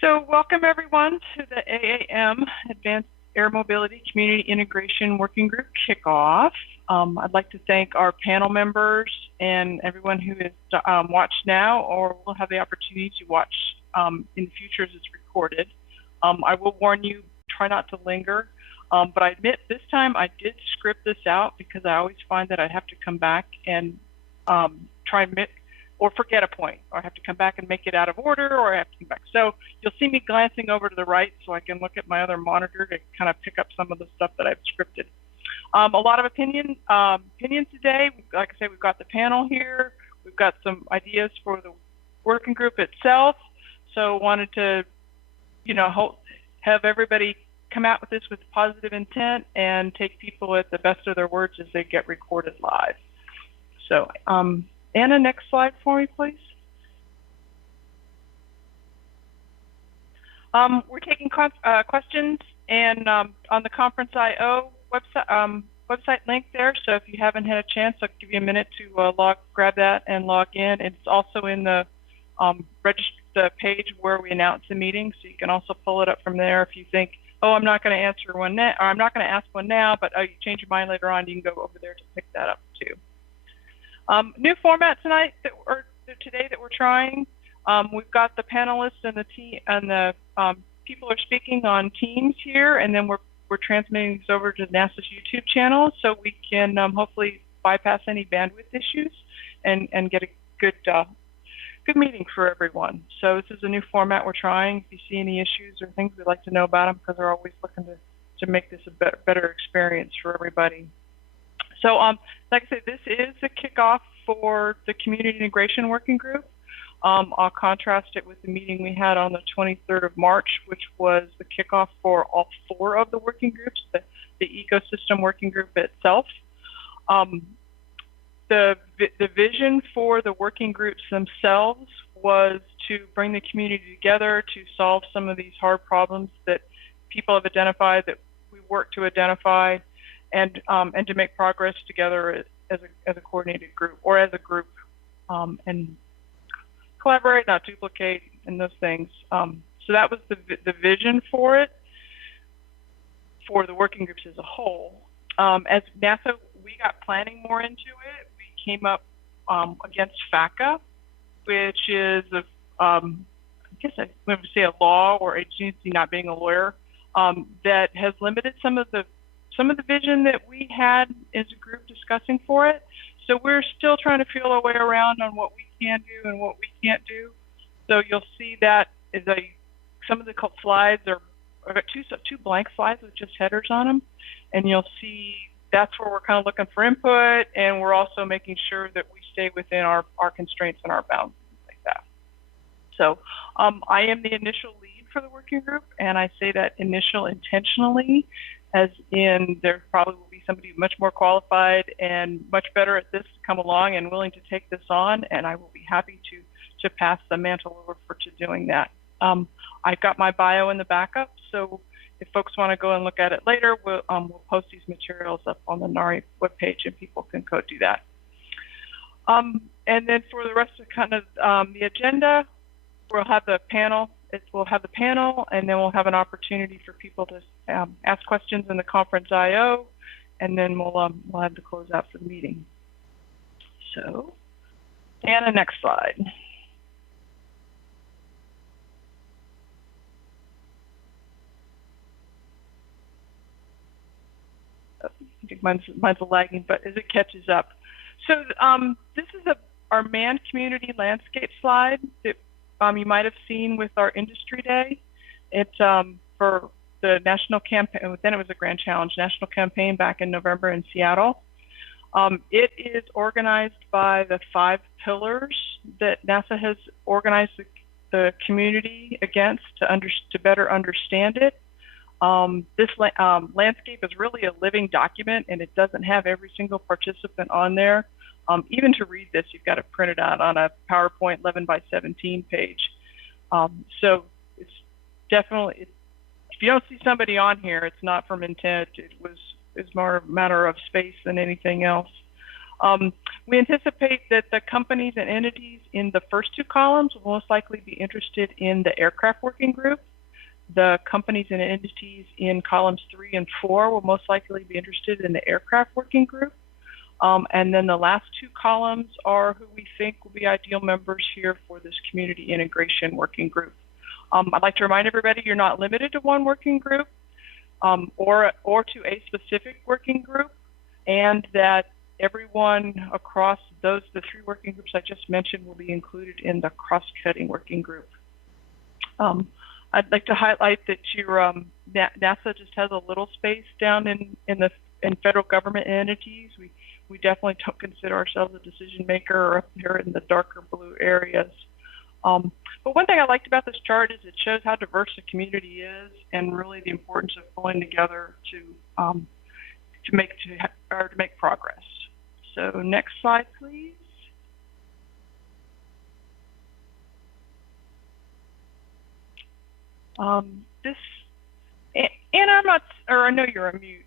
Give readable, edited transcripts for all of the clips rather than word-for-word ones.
So welcome everyone to the AAM Advanced Air Mobility Community Integration Working Group Kickoff. I'd like to thank our panel members and everyone who has watched now or will have the opportunity to watch in the future as it's recorded. I will warn you, try not to linger, but I admit this time I did script this out because I always find that I have to come back and try and or forget a point, or I have to come back and make it out of order, or I have to come back. So you'll see me glancing over to the right so I can look at my other monitor to kind of pick up some of the stuff that I've scripted. A lot of opinions today. Like I say, we've got the panel here. We've got some ideas for the working group itself. So wanted to, have everybody come out with this with positive intent and take people at the best of their words as they get recorded live. So, Anna, next slide for me, please. We're taking questions and on the Conference.io website link there. So if you haven't had a chance, I'll give you a minute to grab that and log in. It's also in the the page where we announce the meeting, so you can also pull it up from there if you think, oh, I'm not going to answer one now, or I'm not going to ask one now, but you change your mind later on, you can go over there to pick that up too. New format today that we're trying. We've got the panelists and the team and the people are speaking on Teams here, and then we're transmitting these over to NASA's YouTube channel, so we can hopefully bypass any bandwidth issues and get a good meeting for everyone. So this is a new format we're trying. If you see any issues or things, we'd like to know about them because we're always looking to make this a better experience for everybody. So, like I said, this is the kickoff for the Community Integration Working Group. I'll contrast it with the meeting we had on the 23rd of March, which was the kickoff for all 4 of the working groups, the ecosystem working group itself. The vision for the working groups themselves was to bring the community together to solve some of these hard problems that people have identified, that we work to identify, and to make progress together as a coordinated group or as a group, and collaborate, not duplicate, and those things. So that was the vision for it, for the working groups as a whole. As NASA, we got planning more into it. We came up against FACA, which is I guess I would say a law or agency, not being a lawyer, that has limited some of the vision that we had as a group discussing for it. So we're still trying to feel our way around on what we can do and what we can't do. So you'll see that some of the slides I've got two blank slides with just headers on them, and you'll see that's where we're kind of looking for input, and we're also making sure that we stay within our constraints and our bounds, like that. So I am the initial lead for the working group, and I say that initial intentionally, as in there probably will be somebody much more qualified and much better at this to come along and willing to take this on, and I will be happy to pass the mantle over to doing that. I've got my bio in the backup, so if folks want to go and look at it later, we'll post these materials up on the NARI webpage, and people can go do that. And then for the rest of kind of the agenda, we'll have the panel. And then we'll have an opportunity for people to ask questions in the Conference.io, and then we'll have to close out for the meeting. So, Anna, next slide. I think mine's lagging, but as it catches up. So this is our manned community landscape slide that you might have seen with our industry day. It's for the national campaign, then it was a grand challenge, national campaign back in November in Seattle. It is organized by the 5 pillars that NASA has organized the community against to better understand it. This landscape is really a living document, and it doesn't have every single participant on there. Even to read this, you've got to print it out on a PowerPoint 11 by 17 page. So it's definitely, if you don't see somebody on here, it's not from intent. It's more a matter of space than anything else. We anticipate that the companies and entities in the first two columns will most likely be interested in the aircraft working group. The companies and entities in columns 3 and 4 will most likely be interested in the aircraft working group. And then the last two columns are who we think will be ideal members here for this community integration working group. I'd like to remind everybody you're not limited to one working group or to a specific working group, and that everyone across the three working groups I just mentioned will be included in the cross-cutting working group. I'd like to highlight that your NASA just has a little space down in federal government entities. We definitely don't consider ourselves a decision maker up here in the darker blue areas. But one thing I liked about this chart is it shows how diverse the community is, and really the importance of pulling together to make progress. So next slide, please. And I'm not, or I know you're on mute.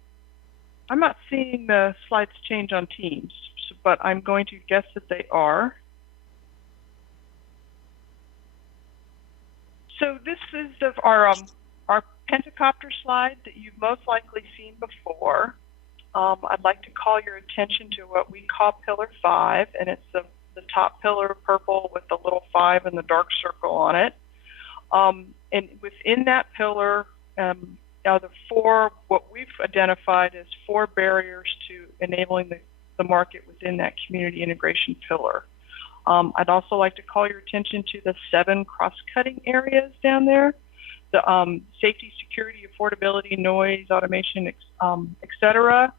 I'm not seeing the slides change on Teams, but I'm going to guess that they are. So this is our Pentacopter slide that you've most likely seen before. I'd like to call your attention to what we call Pillar 5, and it's the top pillar purple with the little 5 and the dark circle on it. And within that pillar are the four, what we've identified as 4 barriers to enabling the market within that community integration pillar. I'd also like to call your attention to the 7 cross-cutting areas down there, the safety, security, affordability, noise, automation, et cetera.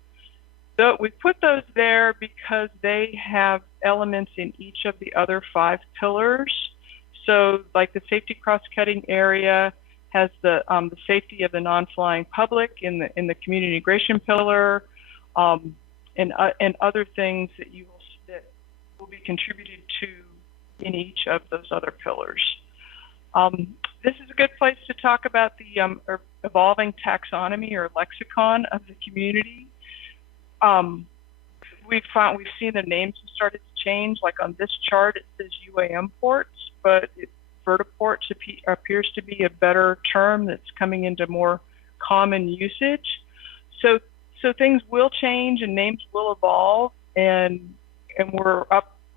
So we put those there because they have elements in each of the other 5 pillars. So like the safety cross-cutting area has the safety of the non-flying public in the community integration pillar, and other things that will be contributed to in each of those other pillars. This is a good place to talk about the evolving taxonomy or lexicon of the community. We've seen the names have started to change. Like on this chart, it says UAM ports, but vertiports appears to be a better term that's coming into more common usage. So things will change and names will evolve, and we're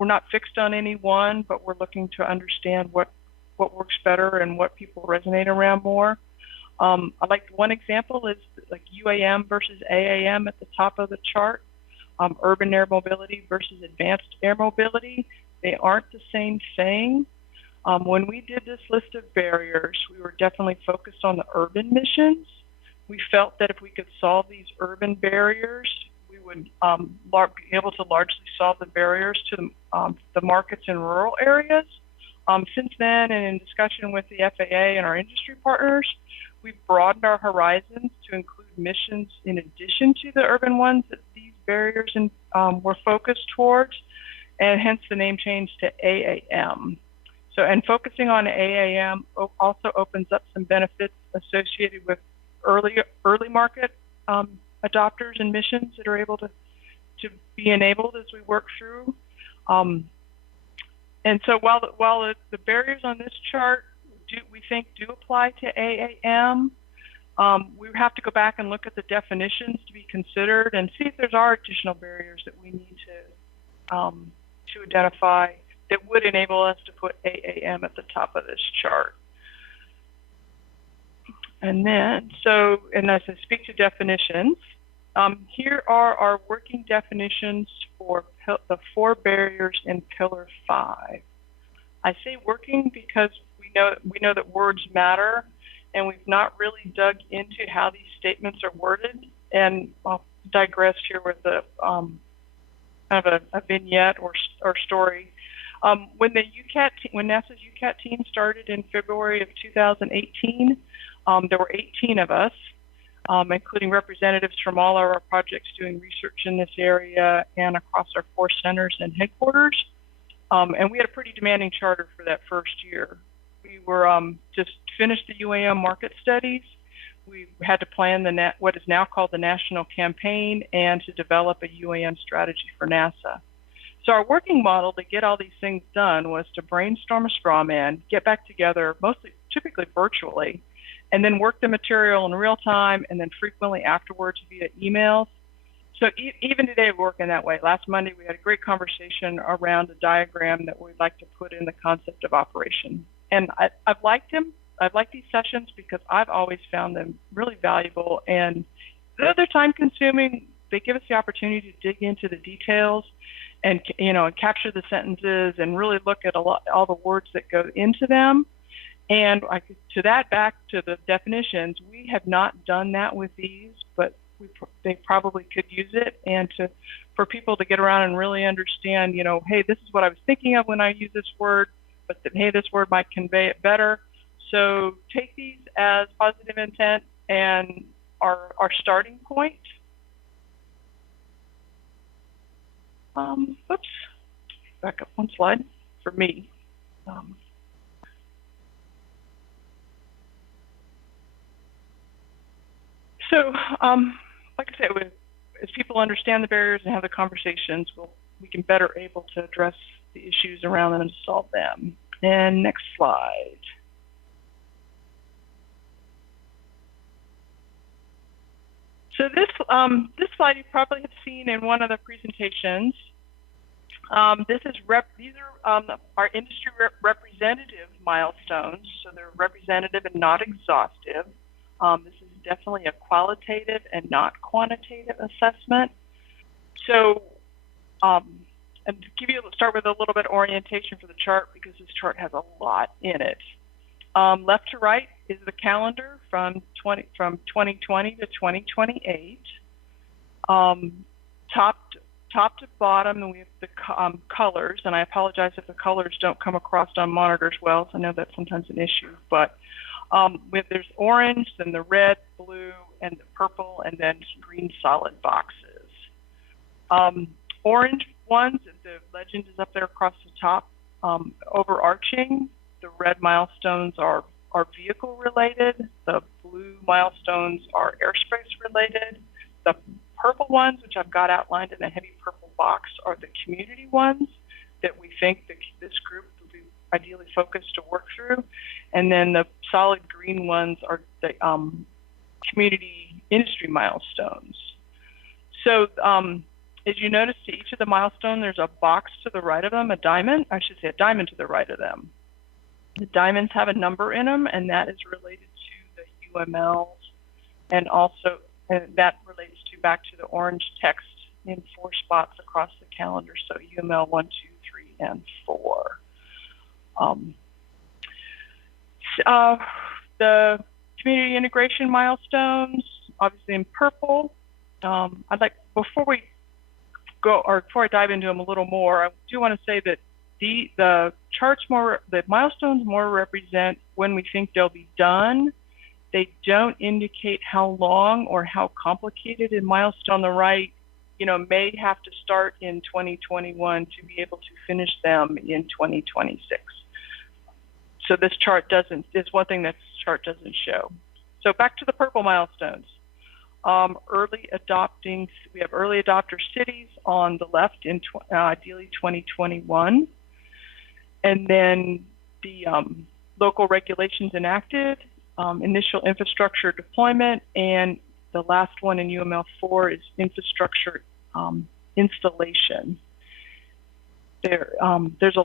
not fixed on any one, but we're looking to understand what works better and what people resonate around more. I like one example is like UAM versus AAM at the top of the chart. Urban air mobility versus advanced air mobility. They aren't the same thing. When we did this list of barriers, we were definitely focused on the urban missions. We felt that if we could solve these urban barriers, we would be able to largely solve the barriers to the markets in rural areas. Since then, and in discussion with the FAA and our industry partners, we've broadened our horizons to include missions in addition to the urban ones that these barriers were focused towards, and hence the name change to AAM. So, and focusing on AAM also opens up some benefits associated with early market adopters and missions that are able to be enabled as we work through. And so while the barriers on this chart we think do apply to AAM, we have to go back and look at the definitions to be considered and see if there are additional barriers that we need to identify that would enable us to put AAM at the top of this chart. And then, and as I speak to definitions, here are our working definitions for the 4 barriers in Pillar 5. I say working because we know that words matter, and we've not really dug into how these statements are worded. And I'll digress here with kind of a vignette or story. When NASA's UCAT team started in February of 2018, there were 18 of us, including representatives from all of our projects doing research in this area and across our 4 centers and headquarters. And we had a pretty demanding charter for that first year. We were just finished the UAM market studies. We had to plan what is now called the national campaign and to develop a UAM strategy for NASA. So our working model to get all these things done was to brainstorm a straw man, get back together, typically virtually, and then work the material in real time and then frequently afterwards via emails. So even today we're working that way. Last Monday we had a great conversation around a diagram that we'd like to put in the concept of operation. And I've liked them. I've liked these sessions because I've always found them really valuable, and though they're time consuming, they give us the opportunity to dig into the details and, and capture the sentences and really look at all the words that go into them. And back to the definitions, we have not done that with these, but they probably could use it, and for people to get around and really understand, hey, this is what I was thinking of when I use this word, but hey, this word might convey it better. So take these as positive intent and our starting point. Oops, back up one slide for me. Like I said, as people understand the barriers and have the conversations, we can better able to address the issues around them and solve them. And next slide. So this slide you probably have seen in one of the presentations. These are our industry representative milestones. So they're representative and not exhaustive. This is definitely a qualitative and not quantitative assessment. So, and to start with a little bit of orientation for the chart, because this chart has a lot in it. Left to right is the calendar from 2020 to 2028. Top to bottom, and we have the colors, and I apologize if the colors don't come across on monitors well, so I know that's sometimes an issue, but there's orange, then the red, blue, and the purple, and then green solid boxes. Orange ones, the legend is up there across the top. Overarching, the red milestones are vehicle related. The blue milestones are airspace related. The purple ones, which I've got outlined in a heavy purple box, are the community ones that we think that this group will be ideally focused to work through. And then the solid green ones are the community industry milestones. So as you notice, to each of the milestones, there's a box to the right of them, a diamond to the right of them. The diamonds have a number in them, and that is related to the UMLs, and also that relates back to the orange text in 4 spots across the calendar, so UML 1, 2, 3, and 4. The community integration milestones, obviously in purple. Before I dive into them a little more, I do want to say that the milestones more represent when we think they'll be done. They don't indicate how long or how complicated a milestone on the right, may have to start in 2021 to be able to finish them in 2026. So this one thing that this chart doesn't show. So back to the purple milestones. We have early adopter cities on the left in ideally 2021. And then the local regulations enacted, initial infrastructure deployment, and the last one in UML 4 is infrastructure installation. There is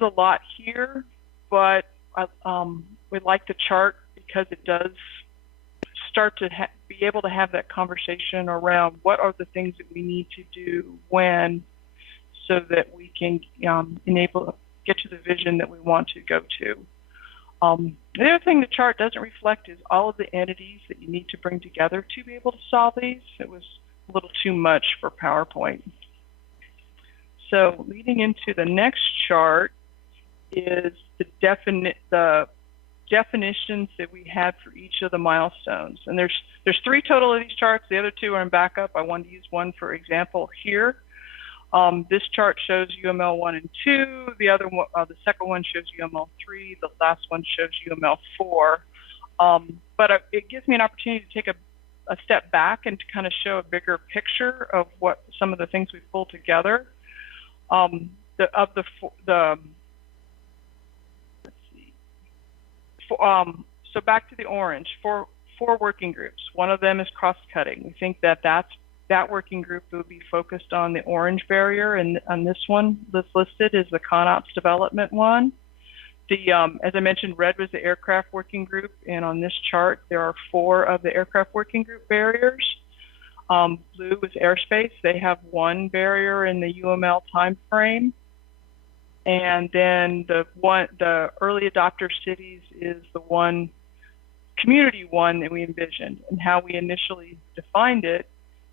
a lot here, but we like the chart because it does start to be able to have that conversation around what are the things that we need to do when, so that we can get to the vision that we want to go to. The other thing the chart doesn't reflect is all of the entities that you need to bring together to be able to solve these. It was a little too much for PowerPoint. So leading into the next chart is the definitions that we had for each of the milestones. And there's 3 total of these charts. The other 2 are in backup. I wanted to use one for example here. This chart shows UML 1 and 2. The second one shows UML 3. The last one shows UML 4. But it gives me an opportunity to take a step back and to kind of show a bigger picture of what some of the things we pulled together. Let's see. So back to the orange, four working groups. One of them is cross-cutting. We think that that working group will be focused on the orange barrier, and on this one that's listed is the ConOps development one. As I mentioned, red was the aircraft working group, and on this chart there are 4 of the aircraft working group barriers. Blue is airspace. They have 1 barrier in the UML time frame. And then the early adopter cities is the one community one that we envisioned. And how we initially defined it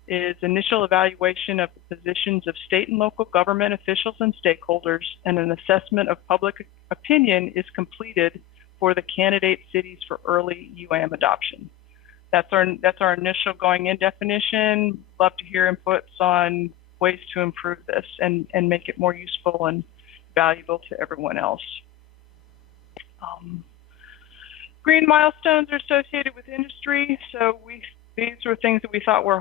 is initial evaluation of the positions of state and local government officials and stakeholders, and an assessment of public opinion is completed for the candidate cities for early UAM adoption. That's our initial going in definition. Love to hear inputs on ways to improve this and make it more useful and valuable to everyone else. Green milestones are associated with industry. So these were things that we thought were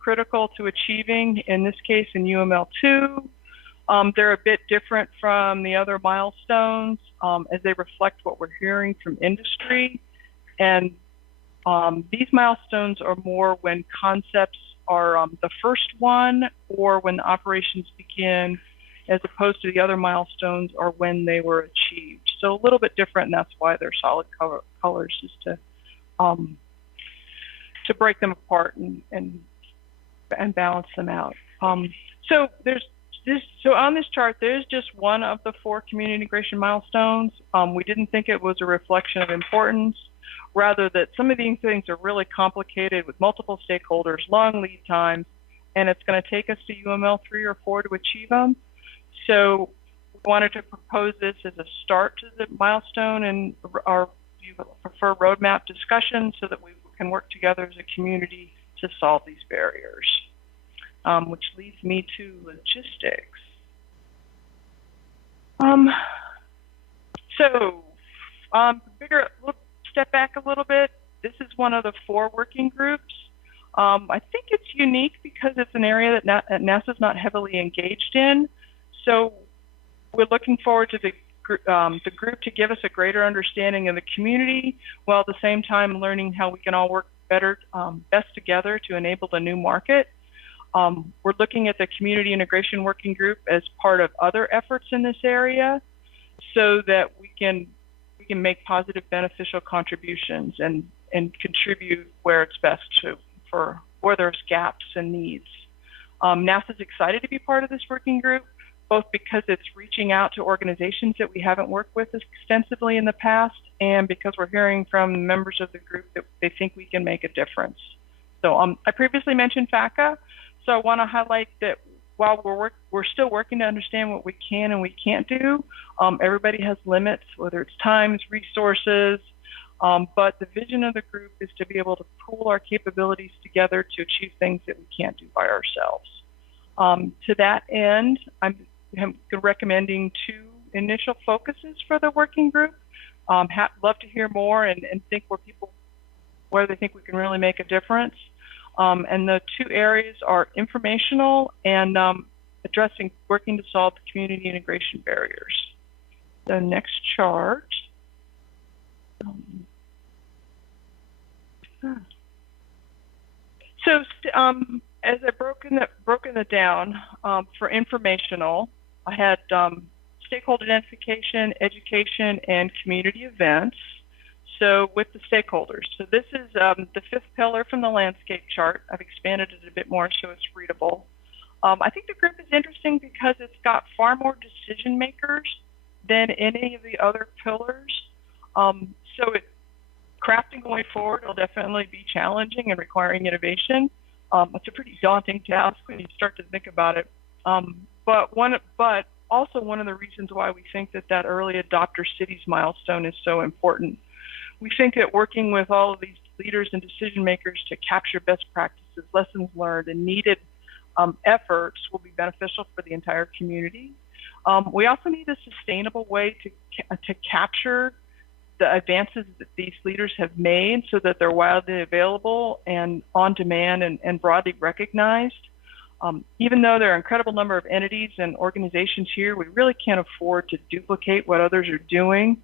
critical to achieving, in this case in UML2. They're a bit different from the other milestones as they reflect what we're hearing from industry. And these milestones are more when concepts are the first one or when the operations begin, as opposed to the other milestones or when they were achieved. So a little bit different, and that's why they're solid colors, is to break them apart and balance them out. So on this chart, there's just one of the 4 community integration milestones. We didn't think it was a reflection of importance, rather that some of these things are really complicated with multiple stakeholders, long lead times, and it's going to take us to UML 3 or 4 to achieve them. So we wanted to propose this as a start to the milestone and our prefer roadmap discussion so that we can work together as a community to solve these barriers, which leads me to logistics. We'll step back a little bit. This is one of the 4 working groups. I think it's unique because it's an area that NASA's not heavily engaged in. So we're looking forward to the group to give us a greater understanding of the community, while at the same time learning how we can all work best together to enable the new market. We're looking at the community integration working group as part of other efforts in this area, so that we can make positive, beneficial contributions and contribute where it's best for where there's gaps and needs. NASA's excited to be part of this working group, both because it's reaching out to organizations that we haven't worked with extensively in the past, and because we're hearing from members of the group that they think we can make a difference. So I previously mentioned FACA, so I want to highlight that while we're still working to understand what we can and we can't do, everybody has limits, whether it's times, resources, but the vision of the group is to be able to pool our capabilities together to achieve things that we can't do by ourselves. To that end, I'm recommending 2 initial focuses for the working group. Love to hear more and think where they think we can really make a difference. And the 2 areas are informational and working to solve the community integration barriers. The next chart. As I've broken it down for informational, I had stakeholder identification, education, and community events. So with the stakeholders. So this is the 5th pillar from the landscape chart. I've expanded it a bit more so it's readable. I think the group is interesting because it's got far more decision makers than any of the other pillars. Crafting going forward will definitely be challenging and requiring innovation. It's a pretty daunting task when you start to think about it. But also one of the reasons why we think that early adopter cities milestone is so important. We think that working with all of these leaders and decision makers to capture best practices, lessons learned, and needed efforts will be beneficial for the entire community. We also need a sustainable way to capture the advances that these leaders have made so that they're widely available and on demand and broadly recognized. Even though there are an incredible number of entities and organizations here, we really can't afford to duplicate what others are doing.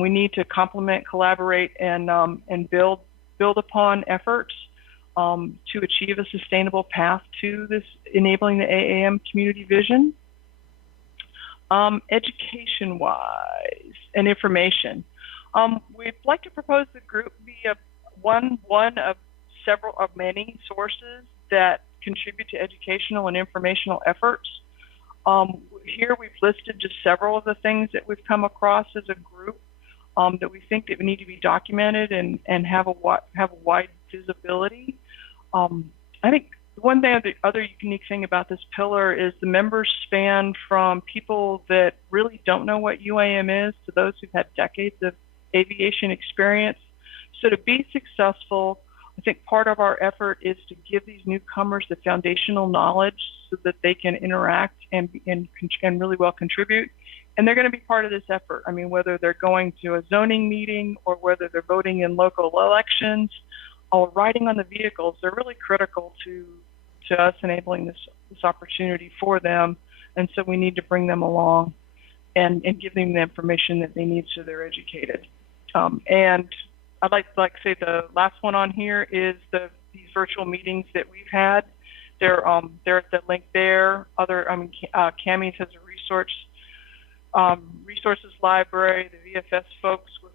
We need to complement, collaborate, and build upon efforts to achieve a sustainable path to this enabling the AAM community vision. Education-wise and information, we'd like to propose the group be one of several of many sources that contribute to educational and informational efforts. Here we've listed just several of the things that we've come across as a group that we think that need to be documented and have a wide visibility. I think one thing, the other unique thing about this pillar is the members span from people that really don't know what UAM is to those who've had decades of aviation experience. So to be successful, I think part of our effort is to give these newcomers the foundational knowledge so that they can interact and really well contribute. And they're going to be part of this effort. I mean, whether they're going to a zoning meeting or whether they're voting in local elections or riding on the vehicles, they're really critical to us enabling this opportunity for them. And so we need to bring them along and give them the information that they need so they're educated. And I'd like to say the last one on here is these virtual meetings that we've had. They're at the link there. Cammy's has a resources library. The VFS folks with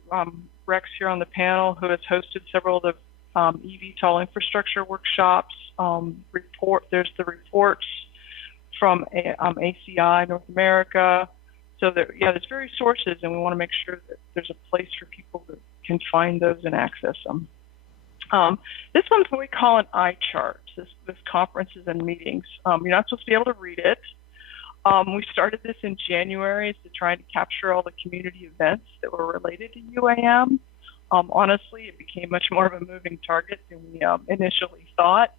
Rex here on the panel, who has hosted several of the eVTOL infrastructure workshops. There's the reports from ACI North America. So there's various sources, and we want to make sure that there's a place for people that can find those and access them. This one's what we call an eye chart. This conferences and meetings. You're not supposed to be able to read it. We started this in January to try to capture all the community events that were related to UAM. Honestly, it became much more of a moving target than we initially thought.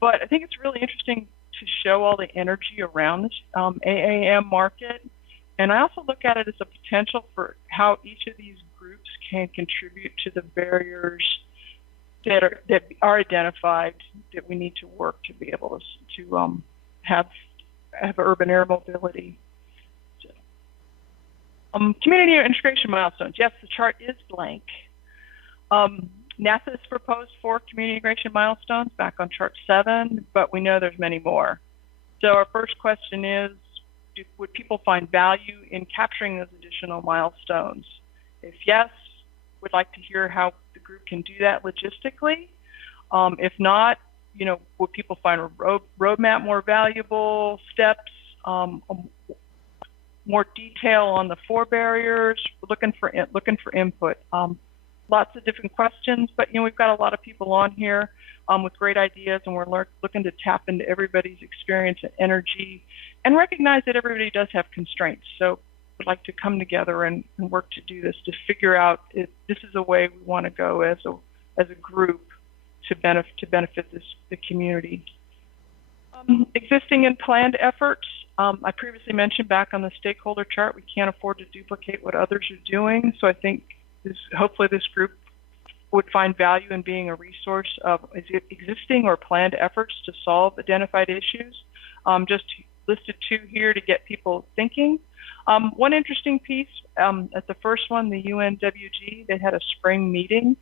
But I think it's really interesting to show all the energy around this AAM market. And I also look at it as a potential for how each of these groups can contribute to the barriers that are identified that we need to work to be able to have urban air mobility. So, community integration milestones. Yes, the chart is blank. NASA has proposed 4 community integration milestones back on chart 7, but we know there's many more. So our first question is, would people find value in capturing those additional milestones? If yes, we'd like to hear how the group can do that logistically. If not, would people find a roadmap more valuable, steps, more detail on the 4 barriers? We're looking for input. Lots of different questions, but we've got a lot of people on here with great ideas, and we're looking to tap into everybody's experience and energy and recognize that everybody does have constraints. So we'd like to come together and work to do this, to figure out if this is a way we want to go as a group to benefit the community. Existing and planned efforts. I previously mentioned back on the stakeholder chart, we can't afford to duplicate what others are doing. So I think hopefully this group would find value in being a resource of existing or planned efforts to solve identified issues. Just listed 2 here to get people thinking. One interesting piece, at the first one, the UNWG, they had a spring meeting,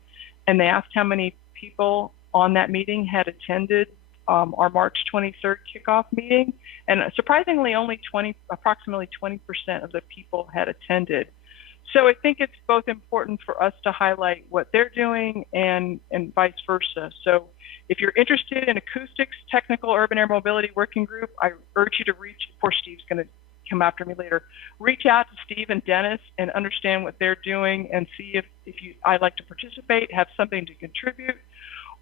and they asked how many people on that meeting had attended our March 23rd kickoff meeting, and surprisingly, approximately 20% of the people had attended. So I think it's both important for us to highlight what they're doing and vice versa. So if you're interested in acoustics, technical urban air mobility working group, I urge you to of course Steve's going to come after me later, reach out to Steve and Dennis and understand what they're doing and see if I'd like to participate, have something to contribute,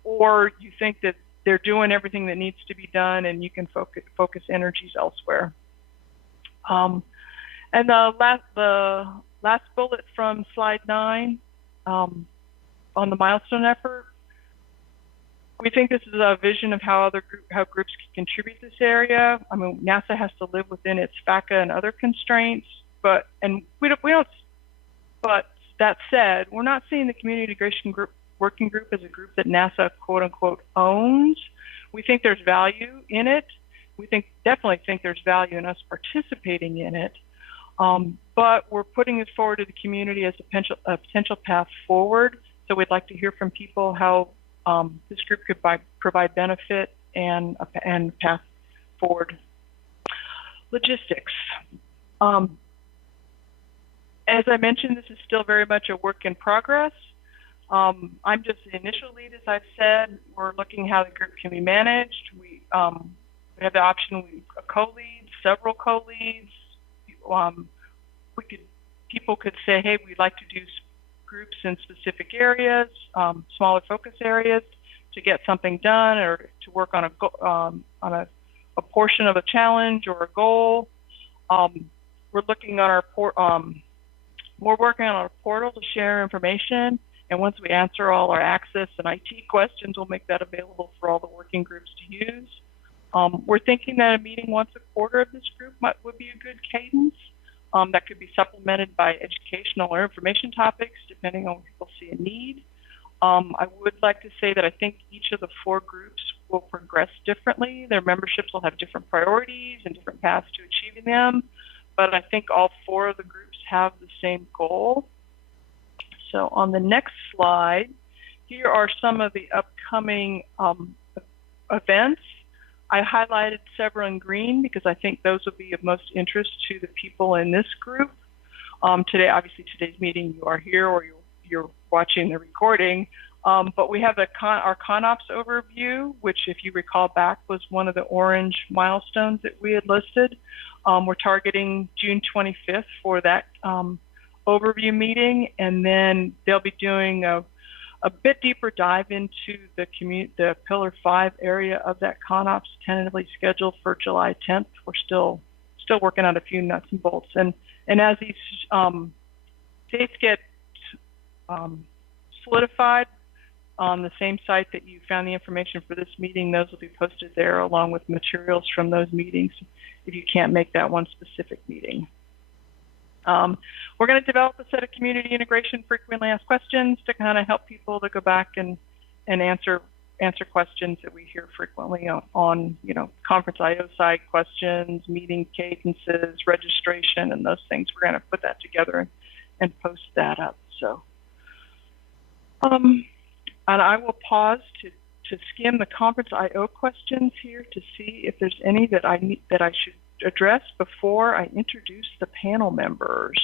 or you think that they're doing everything that needs to be done and you can focus energies elsewhere. And the last bullet from slide 9 on the milestone effort, we think this is a vision of how groups can contribute this area. I mean, NASA has to live within its FACA and other constraints, but that said, we're not seeing the community integration working group as a group that NASA quote unquote owns. We think there's value in it. we definitely think there's value in us participating in it. But we're putting this forward to the community as a potential path forward. So we'd like to hear from people how this group could provide benefit and path forward. Logistics. As I mentioned, this is still very much a work in progress. I'm just the initial lead, as I've said. We're looking how the group can be managed. We have the option, a co-lead, several co-leads. People could say, hey, we'd like to do groups in specific areas, smaller focus areas, to get something done or to work on a portion of a challenge or a goal. We're looking on we're working on our portal to share information, and once we answer all our access and IT questions, we'll make that available for all the working groups to use. We're thinking that a meeting once a quarter of this group would be a good cadence. That could be supplemented by educational or information topics, depending on what people see a need. I would like to say that I think each of the 4 groups will progress differently. Their memberships will have different priorities and different paths to achieving them, but I think all 4 of the groups have the same goal. So on the next slide, here are some of the upcoming events. I highlighted several in green because I think those will be of most interest to the people in this group. Today, obviously today's meeting, you are here or you're watching the recording, but we have our ConOps overview, which if you recall back was one of the orange milestones that we had listed. We're targeting June 25th for that overview meeting, and then they'll be doing a bit deeper dive into the Pillar 5 area of that ConOps, tentatively scheduled for July 10th. We're still working on a few nuts and bolts, and as these dates get solidified on the same site that you found the information for this meeting, those will be posted there along with materials from those meetings if you can't make that one specific meeting. We're going to develop a set of community integration frequently asked questions to kind of help people to go back and answer questions that we hear frequently on conference IO site questions, meeting cadences, registration, and those things. We're going to put that together and post that up. So, and I will pause to skim the conference IO questions here to see if there's any that I should address before I introduce the panel members.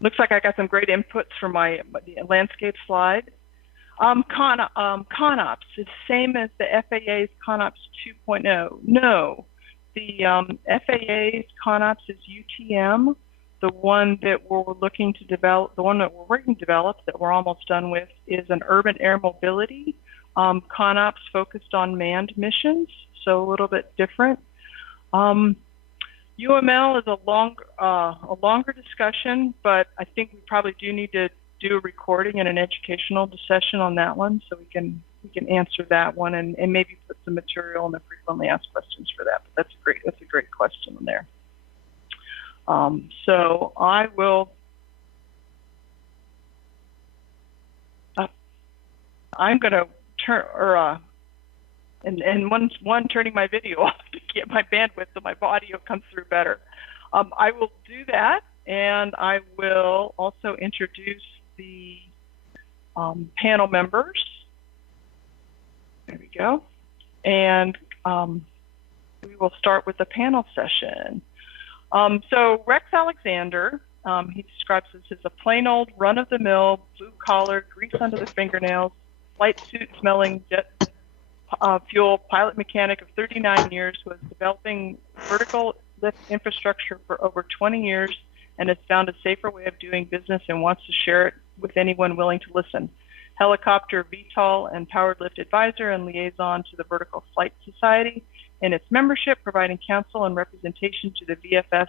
Looks like I got some great inputs from the landscape slide. ConOps is the same as the FAA's ConOps 2.0. No, the FAA's ConOps is UTM. The one that we're looking to develop, the one that we're working to develop that we're almost done with, is an urban air mobility. ConOps focused on manned missions, so a little bit different. UML is a longer discussion, but I think we probably do need to do a recording and an educational session on that one, so we can answer that one and maybe put some material in the frequently asked questions for that. But that's a great question in there. So I will. I'm going to turn and turning my video off to get my bandwidth so my audio comes through better. I will do that, and I will also introduce the panel members. There we go. And we will start with the panel session. So Rex Alexander, he describes this as a plain old run-of-the-mill, blue-collar, grease under the fingernails, flight suit-smelling jet fuel pilot mechanic of 39 years who was developing vertical lift infrastructure for over 20 years and has found a safer way of doing business and wants to share it with anyone willing to listen. Helicopter, VTOL, and Powered Lift Advisor and Liaison to the Vertical Flight Society and its membership, providing counsel and representation to the VFS,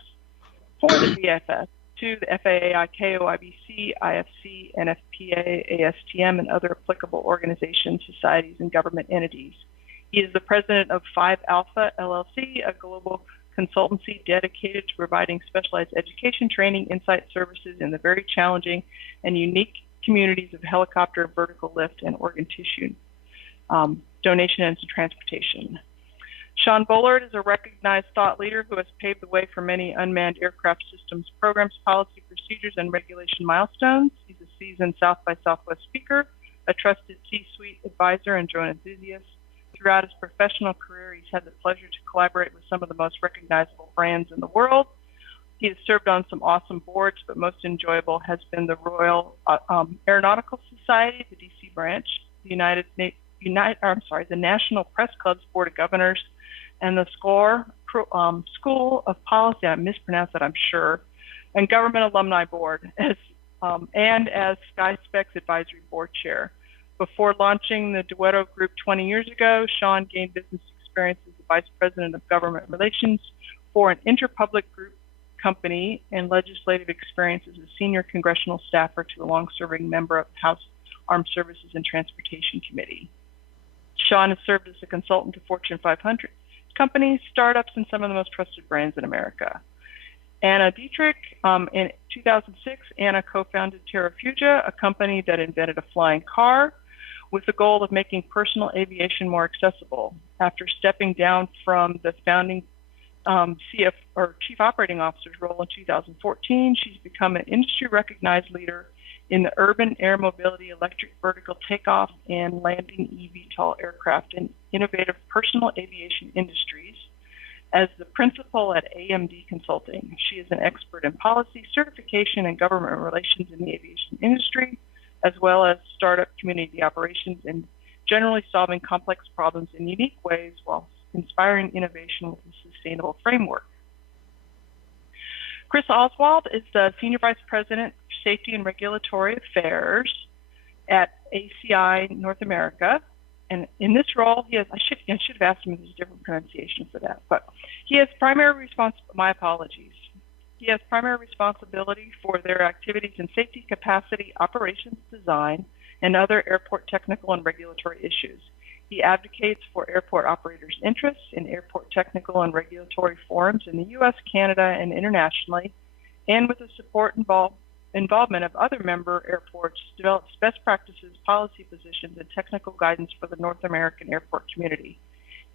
for the VFS, to the FAA, ICAO, IBC, IFC, NFPA, ASTM, and other applicable organizations, societies, and government entities. He is the president of 5 Alpha LLC, a global consultancy dedicated to providing specialized education, training, insight services in the very challenging and unique communities of helicopter, vertical lift, and organ tissue donation and transportation. Sean Bullard is a recognized thought leader who has paved the way for many unmanned aircraft systems programs, policy, procedures, and regulation milestones. He's a seasoned South by Southwest speaker, a trusted C-suite advisor, and drone enthusiast. Throughout his professional career, he's had the pleasure to collaborate with some of the most recognizable brands in the world. He has served on some awesome boards, but most enjoyable has been the Royal Aeronautical Society, the DC branch, the the National Press Club's Board of Governors, and the School of Policy, I mispronounced that, I'm sure, and Government Alumni Board, and as SkySpecs Advisory Board Chair. Before launching the Duetto Group 20 years ago, Sean gained business experience as the Vice President of Government Relations for an interpublic group company and legislative experience as a senior congressional staffer to a long-serving member of the House Armed Services and Transportation Committee. Sean has served as a consultant to Fortune 500 companies, startups, and some of the most trusted brands in America. Anna Dietrich, in 2006, Anna co-founded Terrafugia, a company that invented a flying car with the goal of making personal aviation more accessible. After stepping down from the founding Chief Operating Officer's role in 2014, she's become an industry-recognized leader in the urban air mobility, electric vertical takeoff and landing eVTOL aircraft and innovative personal aviation industries. As the principal at AMD Consulting, she is an expert in policy, certification, and government relations in the aviation industry, as well as startup community operations and generally solving complex problems in unique ways while inspiring innovation with a sustainable framework. Chris Oswald is the Senior Vice President for Safety and Regulatory Affairs at ACI North America. And in this role, I should have asked him if there's a different pronunciation for that, but he has primary responsibility for their activities in safety, capacity, operations design, and other airport technical and regulatory issues. He advocates for airport operators' interests in airport technical and regulatory forums in the U.S., Canada, and internationally, and with the support involvement of other member airports, develops best practices, policy positions, and technical guidance for the North American airport community.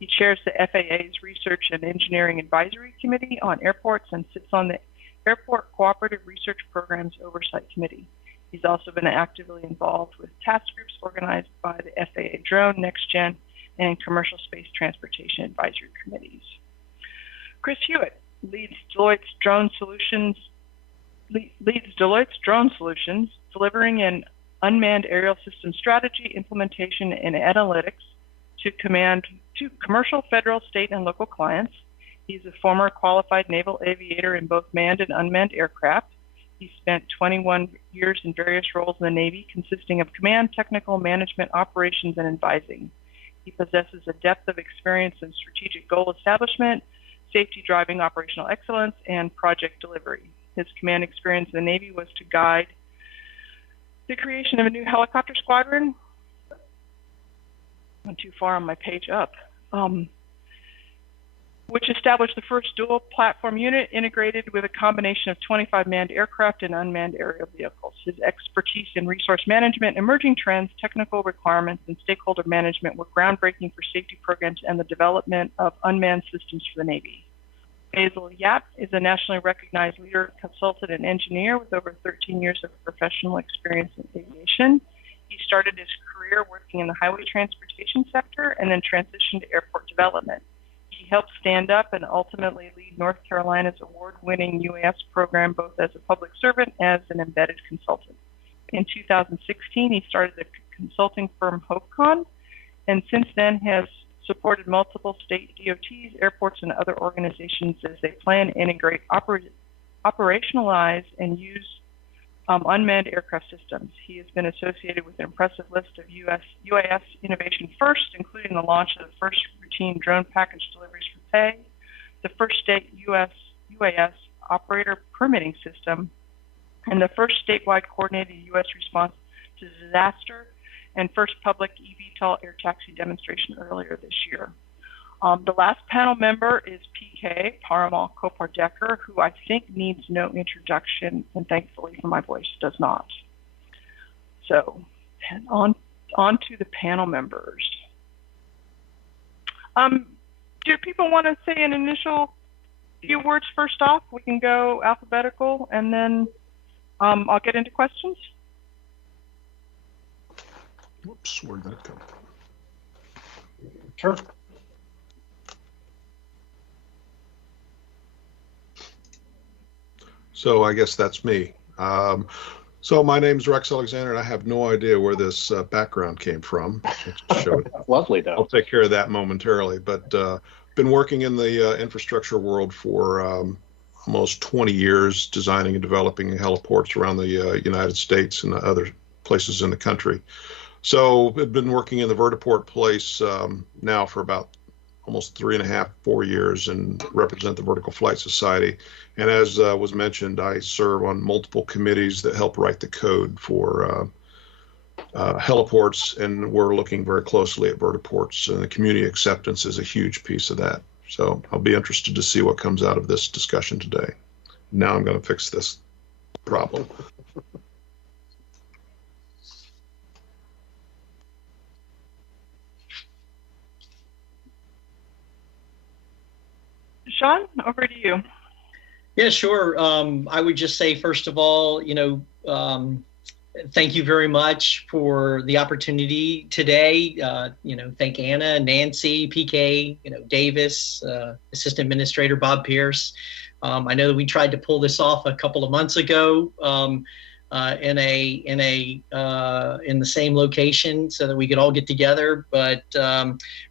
He chairs the FAA's Research and Engineering Advisory Committee on Airports and sits on the Airport Cooperative Research Programs Oversight Committee. He's also been actively involved with task groups organized by the FAA Drone, NextGen, and Commercial Space Transportation Advisory Committees. Chris Hewitt leads Deloitte's Drone Solutions, delivering an unmanned aerial system strategy, implementation, and analytics to commercial, federal, state, and local clients. He's a former qualified naval aviator in both manned and unmanned aircraft. He spent 21 years in various roles in the Navy, consisting of command, technical, management, operations, and advising. He possesses a depth of experience in strategic goal establishment, safety driving operational excellence, and project delivery. His command experience in the Navy was to guide the creation of a new helicopter squadron. Not too far on my page up. Which established the first dual platform unit integrated with a combination of 25 manned aircraft and unmanned aerial vehicles. His expertise in resource management, emerging trends, technical requirements, and stakeholder management were groundbreaking for safety programs and the development of unmanned systems for the Navy. Basil Yap is a nationally recognized leader, consultant, and engineer with over 13 years of professional experience in aviation. He started his career working in the highway transportation sector and then transitioned to airport development. He helped stand up and ultimately lead North Carolina's award-winning UAS program both as a public servant and as an embedded consultant. In 2016, he started the consulting firm HopeCon, and since then has supported multiple state DOTs, airports, and other organizations as they plan, integrate, operationalize, and use unmanned aircraft systems. He has been associated with an impressive list of UAS innovation firsts, including the launch of the first routine drone package deliveries for pay, the first state UAS operator permitting system, and the first statewide coordinated U.S. response to disaster, and first public eVTOL air taxi demonstration earlier this year. The last panel member is PK, Parimal Kopar-Decker, who I think needs no introduction, and thankfully for my voice does not. So on to the panel members. Do people want to say an initial few words first off? We can go alphabetical, and then I'll get into questions. Whoops, where'd that come from? Sure. So I guess that's me. So my name is Rex Alexander, and I have no idea where this background came from. Lovely, though. I'll take care of that momentarily. But been working in the infrastructure world for almost 20 years, designing and developing heliports around the United States and other places in the country. So I've been working in the vertiport place now for about almost 3.5, 4 years, and represent the Vertical Flight Society. And as was mentioned, I serve on multiple committees that help write the code for heliports, and we're looking very closely at vertiports, and the community acceptance is a huge piece of that. So I'll be interested to see what comes out of this discussion today. Now I'm going to fix this problem. Sean, over to you. Yeah, sure. I would just say, first of all, thank you very much for the opportunity today. Thank Anna, Nancy, PK, Davis, Assistant Administrator Bob Pierce. I know that we tried to pull this off a couple of months ago in the same location so that we could all get together, but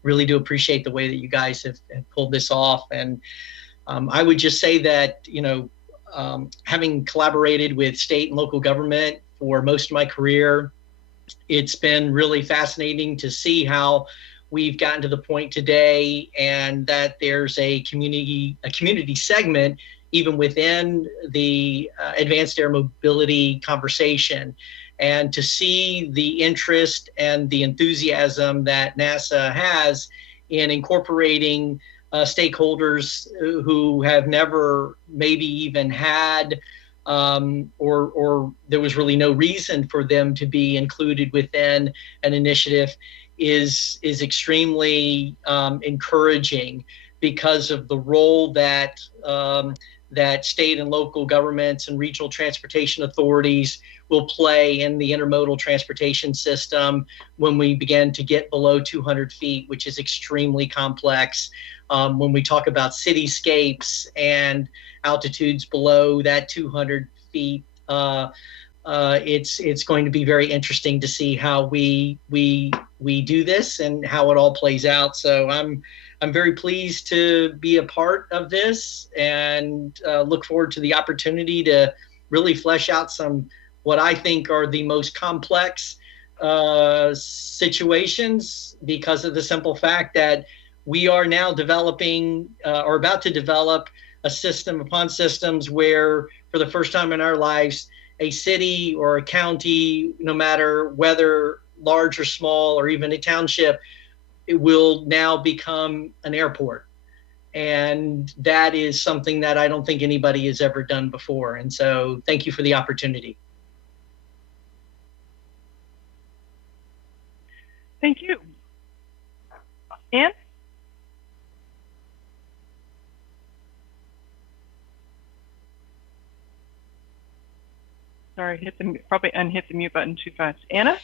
really do appreciate the way that you guys have pulled this off. And I would just say that, having collaborated with state and local government for most of my career, it's been really fascinating to see how we've gotten to the point today, and that there's a community segment even within the advanced air mobility conversation. And to see the interest and the enthusiasm that NASA has in incorporating stakeholders who have never maybe even had or there was really no reason for them to be included within an initiative is extremely encouraging, because of the role that that state and local governments and regional transportation authorities will play in the intermodal transportation system when we begin to get below 200 feet, which is extremely complex. When we talk about cityscapes and altitudes below that 200 feet, it's going to be very interesting to see how we do this and how it all plays out. So I'm very pleased to be a part of this, and look forward to the opportunity to really flesh out what I think are the most complex situations, because of the simple fact that we are now developing or about to develop a system upon systems where, for the first time in our lives, a city or a county, no matter whether large or small, or even a township, it will now become an airport. And that is something that I don't think anybody has ever done before. And so thank you for the opportunity. Thank you. Ann? Sorry, probably unhit the mute button too fast. Anna?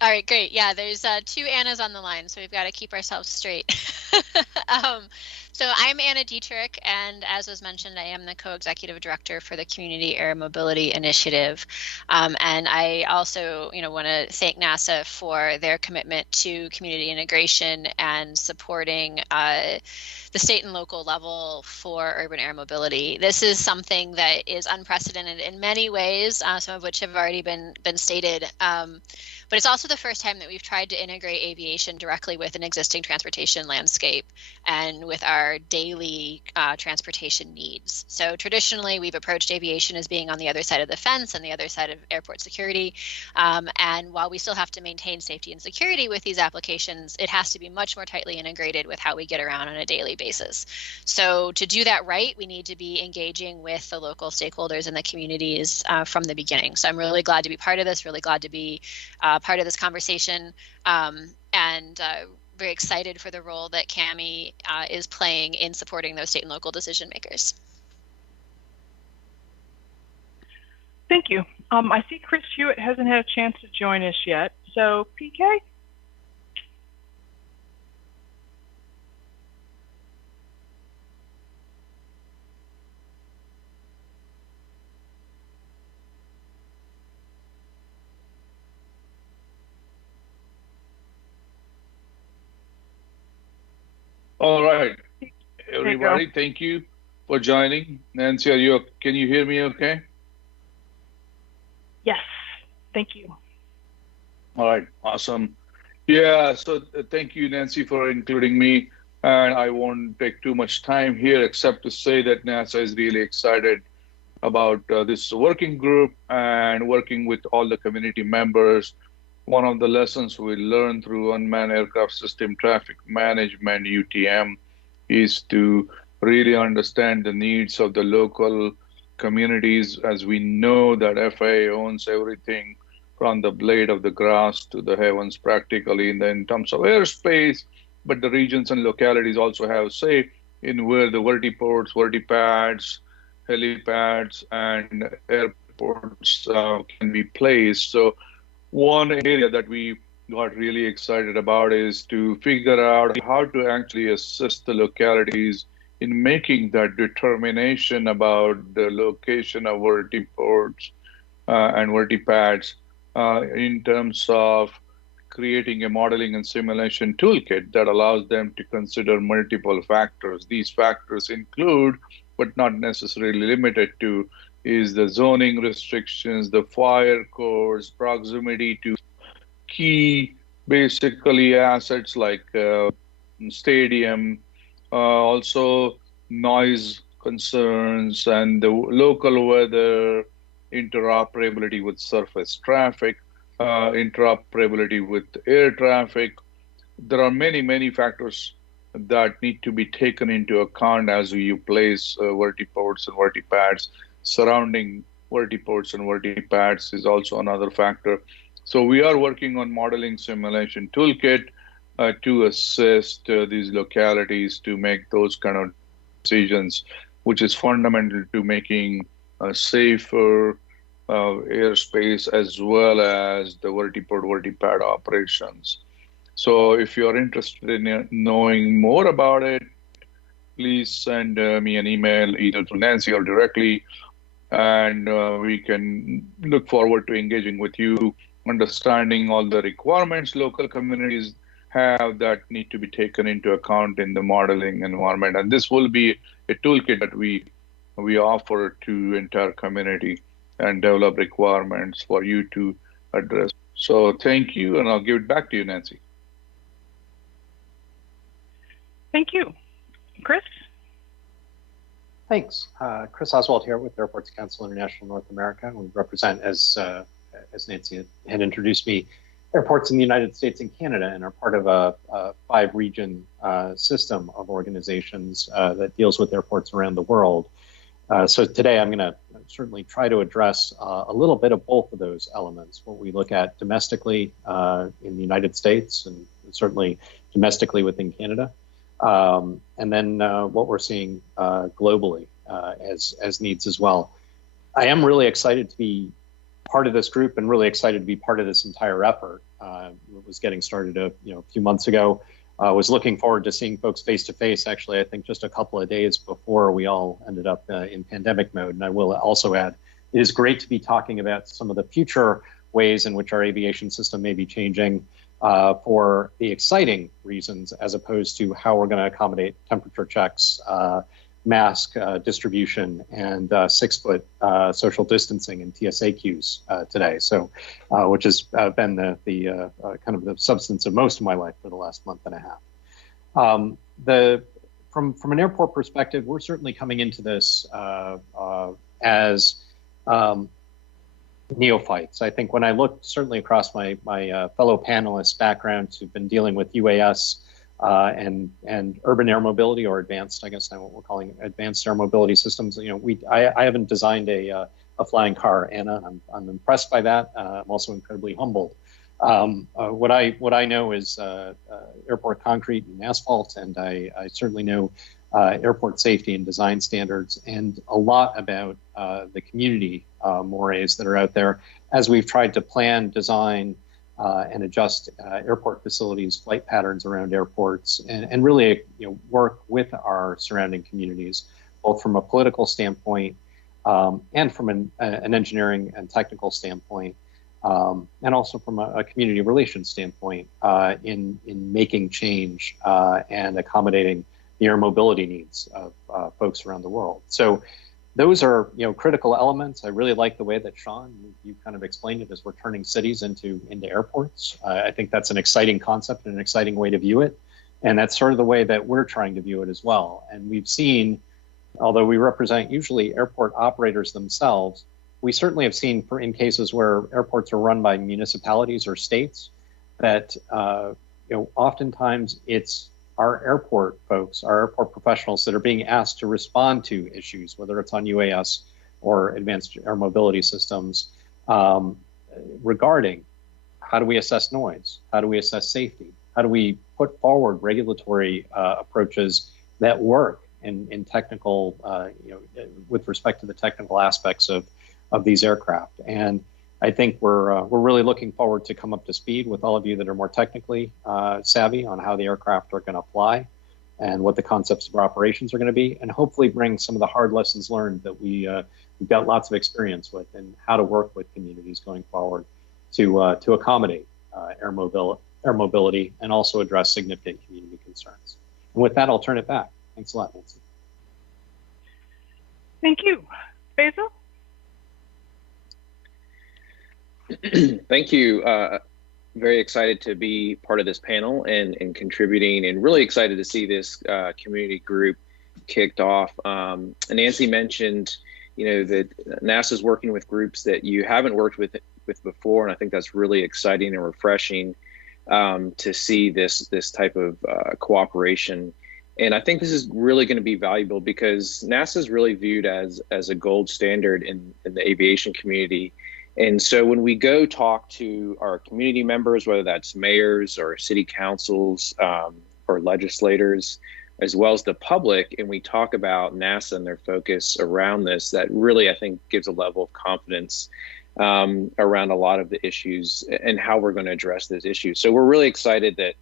All right, great. Yeah, there's two Annas on the line, so we've got to keep ourselves straight. So I'm Anna Dietrich, and as was mentioned, I am the co-executive director for the Community Air Mobility Initiative. And I also, want to thank NASA for their commitment to community integration and supporting the state and local level for urban air mobility. This is something that is unprecedented in many ways, some of which have already been stated. But it's also the first time that we've tried to integrate aviation directly with an existing transportation landscape and with our daily transportation needs. So traditionally, we've approached aviation as being on the other side of the fence and the other side of airport security. And while we still have to maintain safety and security with these applications, it has to be much more tightly integrated with how we get around on a daily basis. So to do that right, we need to be engaging with the local stakeholders and the communities from the beginning. So I'm really glad to be part of this, really glad to be part of this conversation, and very excited for the role that CAMI is playing in supporting those state and local decision makers. Thank you. I see Chris Hewitt hasn't had a chance to join us yet. So PK? All right, everybody, thank you for joining. Nancy, can you hear me okay? Yes, thank you. All right, awesome. Yeah, so thank you, Nancy, for including me. And I won't take too much time here except to say that NASA is really excited about this working group and working with all the community members. One of the lessons we learned through Unmanned Aircraft System Traffic Management, UTM, is to really understand the needs of the local communities, as we know that FAA owns everything from the blade of the grass to the heavens practically in terms of airspace, but the regions and localities also have say in where the vertiports, vertipads, helipads, and airports can be placed. So one area that we got really excited about is to figure out how to actually assist the localities in making that determination about the location of vertiports and vertipads in terms of creating a modeling and simulation toolkit that allows them to consider multiple factors. These factors include, but not necessarily limited to, is the zoning restrictions, the fire codes, proximity to key, basically assets like stadium, also noise concerns, and the local weather, interoperability with surface traffic, interoperability with air traffic. There are many, many factors that need to be taken into account as you place vertiports and vertipads. Surrounding vertiports and vertipads is also another factor. So we are working on modeling simulation toolkit to assist these localities to make those kind of decisions, which is fundamental to making a safer airspace as well as the vertiport, vertipad operations. So if you're interested in knowing more about it, please send me an email either to Nancy or directly, and we can look forward to engaging with you, understanding all the requirements local communities have that need to be taken into account in the modeling environment. And this will be a toolkit that we offer to entire community and develop requirements for you to address. So thank you, and I'll give it back to you, Nancy. Thank you. Chris? Thanks. Chris Oswald here with Airports Council International North America. We represent, as Nancy had introduced me, airports in the United States and Canada, and are part of a 5-region system of organizations that deals with airports around the world. So today I'm going to certainly try to address a little bit of both of those elements, what we look at domestically in the United States and certainly domestically within Canada, and then what we're seeing globally as needs as well. I am really excited to be part of this group and really excited to be part of this entire effort. It was getting started a few months ago. I was looking forward to seeing folks face to face, actually, I think just a couple of days before we all ended up in pandemic mode. And I will also add, it is great to be talking about some of the future ways in which our aviation system may be changing for the exciting reasons, as opposed to how we're going to accommodate temperature checks mask distribution and 6-foot social distancing and TSA queues today. So, which has been the kind of the substance of most of my life for the last month and a half. From an airport perspective, we're certainly coming into this as neophytes. I think when I look certainly across my fellow panelists' backgrounds who've been dealing with UAS and urban air mobility, or advanced, I guess what we're calling advanced air mobility systems. I haven't designed a flying car, Anna. I'm impressed by that. I'm also incredibly humbled. What I know is airport concrete and asphalt, and I certainly know airport safety and design standards, and a lot about the community mores that are out there as we've tried to plan, design, and adjust airport facilities, flight patterns around airports, and really work with our surrounding communities, both from a political standpoint and from an engineering and technical standpoint. And also from a community relations standpoint in making change and accommodating the air mobility needs of folks around the world. So those are critical elements. I really like the way that Sean, you kind of explained it as we're turning cities into airports. I think that's an exciting concept and an exciting way to view it. And that's sort of the way that we're trying to view it as well. And we've seen, although we represent usually airport operators themselves, we certainly have seen in cases where airports are run by municipalities or states that oftentimes it's our airport folks, our airport professionals that are being asked to respond to issues, whether it's on UAS or advanced air mobility systems, regarding how do we assess noise? How do we assess safety? How do we put forward regulatory approaches that work in technical, with respect to the technical aspects of these aircraft? And I think we're really looking forward to come up to speed with all of you that are more technically savvy on how the aircraft are going to fly and what the concepts of operations are going to be, and hopefully bring some of the hard lessons learned that we've got lots of experience with, and how to work with communities going forward to accommodate air mobility and also address significant community concerns. And with that, I'll turn it back. Thanks a lot, Nancy. Thank you. Basil? Thank you. Very excited to be part of this panel and contributing, and really excited to see this community group kicked off. Nancy mentioned, that NASA's working with groups that you haven't worked with before, and I think that's really exciting and refreshing to see this type of cooperation. And I think this is really going to be valuable because NASA is really viewed as a gold standard in the aviation community. And so when we go talk to our community members, whether that's mayors or city councils or legislators, as well as the public, and we talk about NASA and their focus around this, that really, I think, gives a level of confidence around a lot of the issues and how we're going to address those issues. So we're really excited that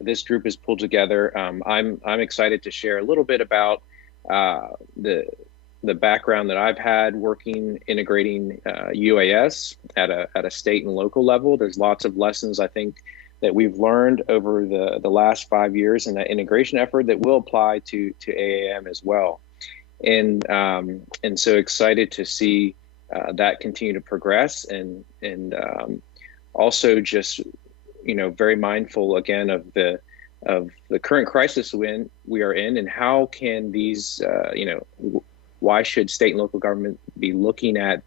this group is pulled together. I'm excited to share a little bit about the background that I've had working, integrating UAS at a state and local level. There's lots of lessons, I think, that we've learned over the last 5 years in that integration effort that will apply to AAM as well. And so excited to see that continue to progress, and also just, very mindful again of the current crisis we are in, and how can these, why should state and local government be looking at,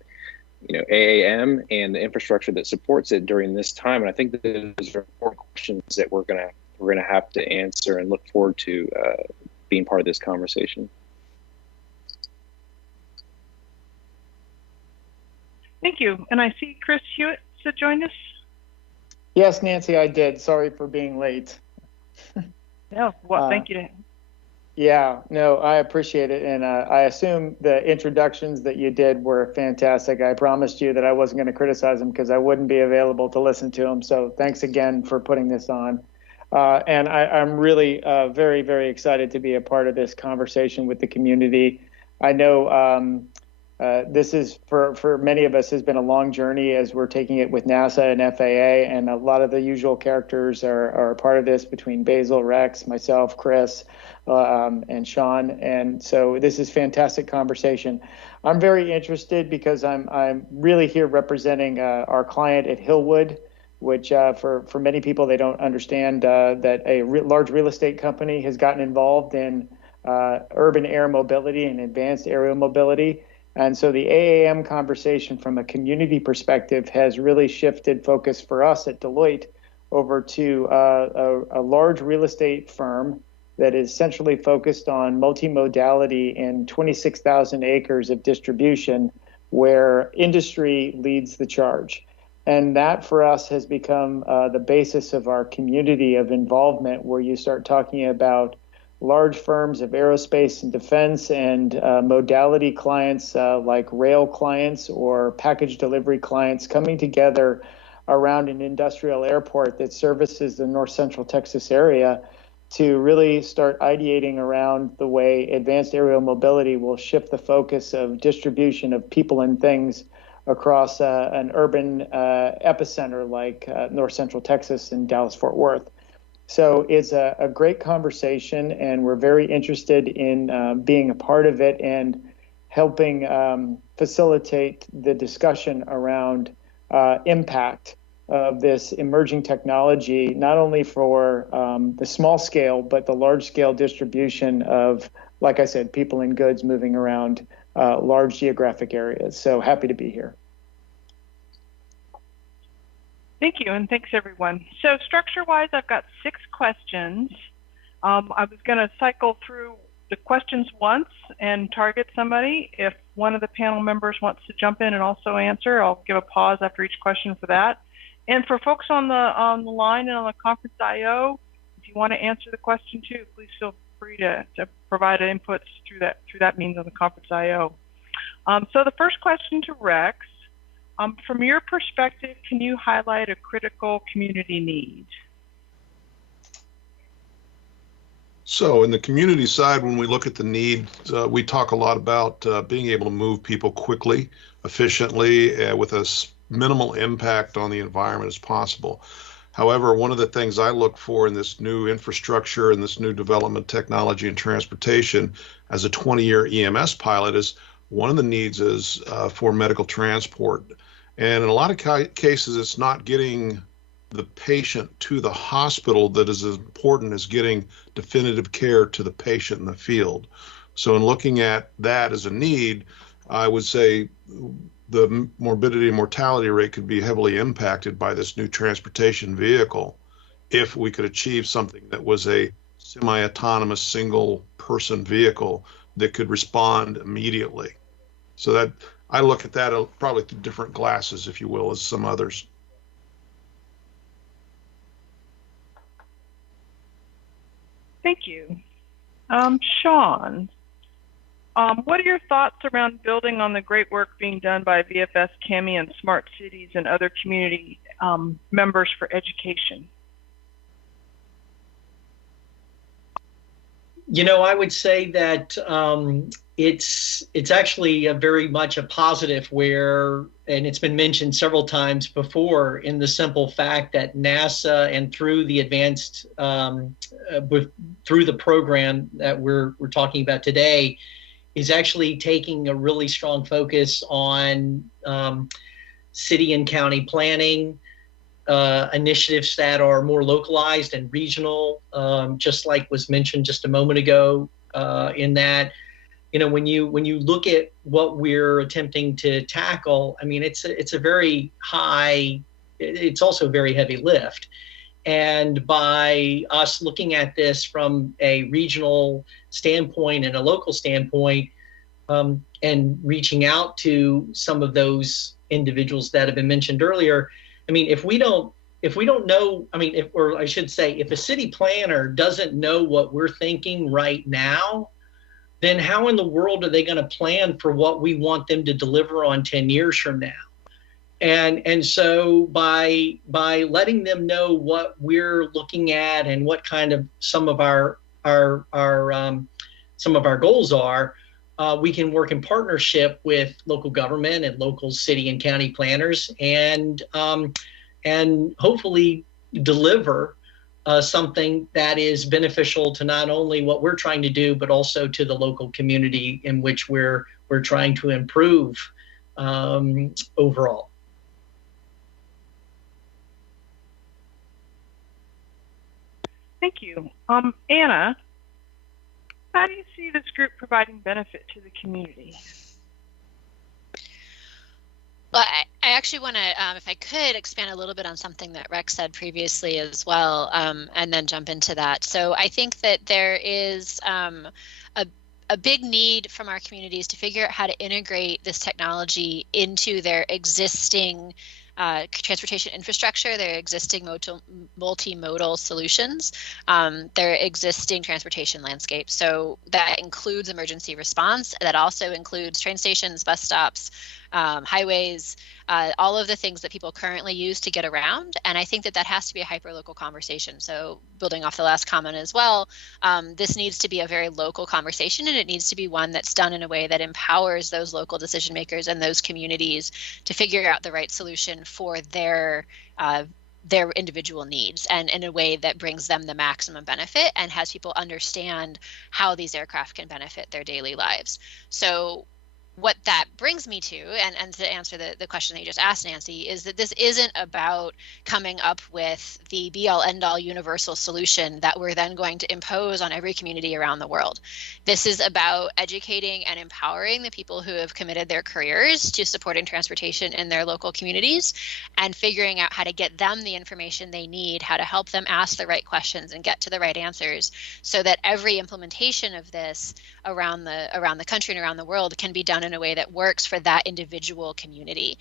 AAM and the infrastructure that supports it during this time? And I think that those are important questions that we're gonna have to answer, and look forward to being part of this conversation. Thank you. And I see Chris Hewitt to join us. Yes, Nancy, I did. Sorry for being late. Yeah, well, thank you. Yeah, no, I appreciate it. And I assume the introductions that you did were fantastic. I promised you that I wasn't going to criticize them because I wouldn't be available to listen to them. So thanks again for putting this on. And I'm really very, very excited to be a part of this conversation with the community. I know This is, for many of us, has been a long journey as we're taking it with NASA and FAA, and a lot of the usual characters are a part of this between Basil, Rex, myself, Chris, and Sean. And so this is fantastic conversation. I'm very interested because I'm really here representing our client at Hillwood, which for many people, they don't understand that a large real estate company has gotten involved in urban air mobility and advanced aerial mobility. And so the AAM conversation from a community perspective has really shifted focus for us at Deloitte over to a large real estate firm that is centrally focused on multimodality in 26,000 acres of distribution, where industry leads the charge. And that for us has become the basis of our community of involvement, where you start talking about large firms of aerospace and defense and modality clients like rail clients or package delivery clients coming together around an industrial airport that services the North Central Texas area to really start ideating around the way advanced aerial mobility will shift the focus of distribution of people and things across an urban epicenter like North Central Texas and Dallas-Fort Worth. So it's a great conversation, and we're very interested in being a part of it and helping facilitate the discussion around impact of this emerging technology, not only for the small scale, but the large scale distribution of, like I said, people and goods moving around large geographic areas. So happy to be here. Thank you, and thanks everyone. So structure-wise, I've got 6 questions. I was going to cycle through the questions once and target somebody. If one of the panel members wants to jump in and also answer, I'll give a pause after each question for that. And for folks on the line and on the conference IO, if you want to answer the question too, please feel free to provide inputs through that means on the conference IO. So the first question to Rex. From your perspective, can you highlight a critical community need? So in the community side, when we look at the need, we talk a lot about being able to move people quickly, efficiently, with as minimal impact on the environment as possible. However, one of the things I look for in this new infrastructure and this new development technology and transportation as a 20-year EMS pilot is one of the needs is for medical transport. And in a lot of cases, it's not getting the patient to the hospital that is as important as getting definitive care to the patient in the field. So in looking at that as a need, I would say the morbidity and mortality rate could be heavily impacted by this new transportation vehicle if we could achieve something that was a semi-autonomous single-person vehicle that could respond immediately. So that I look at that probably through different glasses, if you will, as some others. Thank you. Sean, what are your thoughts around building on the great work being done by VFS, CAMI, and Smart Cities and other community members for education? You know, I would say that it's actually very much a positive where, and it's been mentioned several times before, in the simple fact that NASA and through the advanced, through the program that we're talking about today, is actually taking a really strong focus on city and county planning, initiatives that are more localized and regional, just like was mentioned just a moment ago, in that, you know, when you look at what we're attempting to tackle, I mean, it's a very high, it's also a very heavy lift. And by us looking at this from a regional standpoint and a local standpoint, and reaching out to some of those individuals that have been mentioned earlier, I mean, if we don't know, I mean, or I should say, if a city planner doesn't know what we're thinking right now, then how in the world are they going to plan for what we want them to deliver on 10 years from now? And so by letting them know what we're looking at and what kind of some of our goals are, we can work in partnership with local government and local city and county planners, and hopefully deliver something that is beneficial to not only what we're trying to do, but also to the local community in which we're trying to improve overall. Thank you. Anna, how do you see this group providing benefit to the community? Well, I actually want to, if I could, expand a little bit on something that Rex said previously as well, and then jump into that. So I think that there is a big need from our communities to figure out how to integrate this technology into their existing transportation infrastructure, their existing multimodal solutions, their existing transportation landscape. So that includes emergency response. That also includes train stations, bus stops, highways, all of the things that people currently use to get around. And I think that that has to be a hyper-local conversation. So building off the last comment as well, this needs to be a very local conversation, and it needs to be one that's done in a way that empowers those local decision makers and those communities to figure out the right solution for their individual needs, and in a way that brings them the maximum benefit and has people understand how these aircraft can benefit their daily lives. So what that brings me to, and to answer the question that you just asked, Nancy, is that this isn't about coming up with the be-all, end-all universal solution that we're then going to impose on every community around the world. This is about educating and empowering the people who have committed their careers to supporting transportation in their local communities, and figuring out how to get them the information they need, how to help them ask the right questions and get to the right answers, so that every implementation of this around the country and around the world can be done in a way that works for that individual community.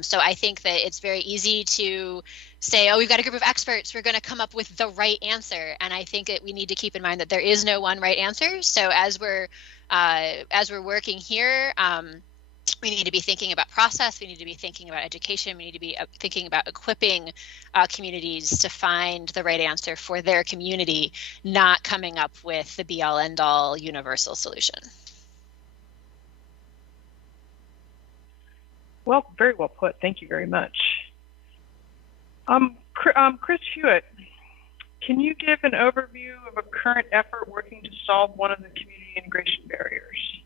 So I think that it's very easy to say, oh, we've got a group of experts, we're going to come up with the right answer. And I think that we need to keep in mind that there is no one right answer. So as we're working here, we need to be thinking about process, we need to be thinking about education, we need to be thinking about equipping communities to find the right answer for their community, not coming up with the be-all, end-all universal solution. Well, very well put. Thank you very much. Chris Hewitt, can you give an overview of a current effort working to solve one of the community integration barriers?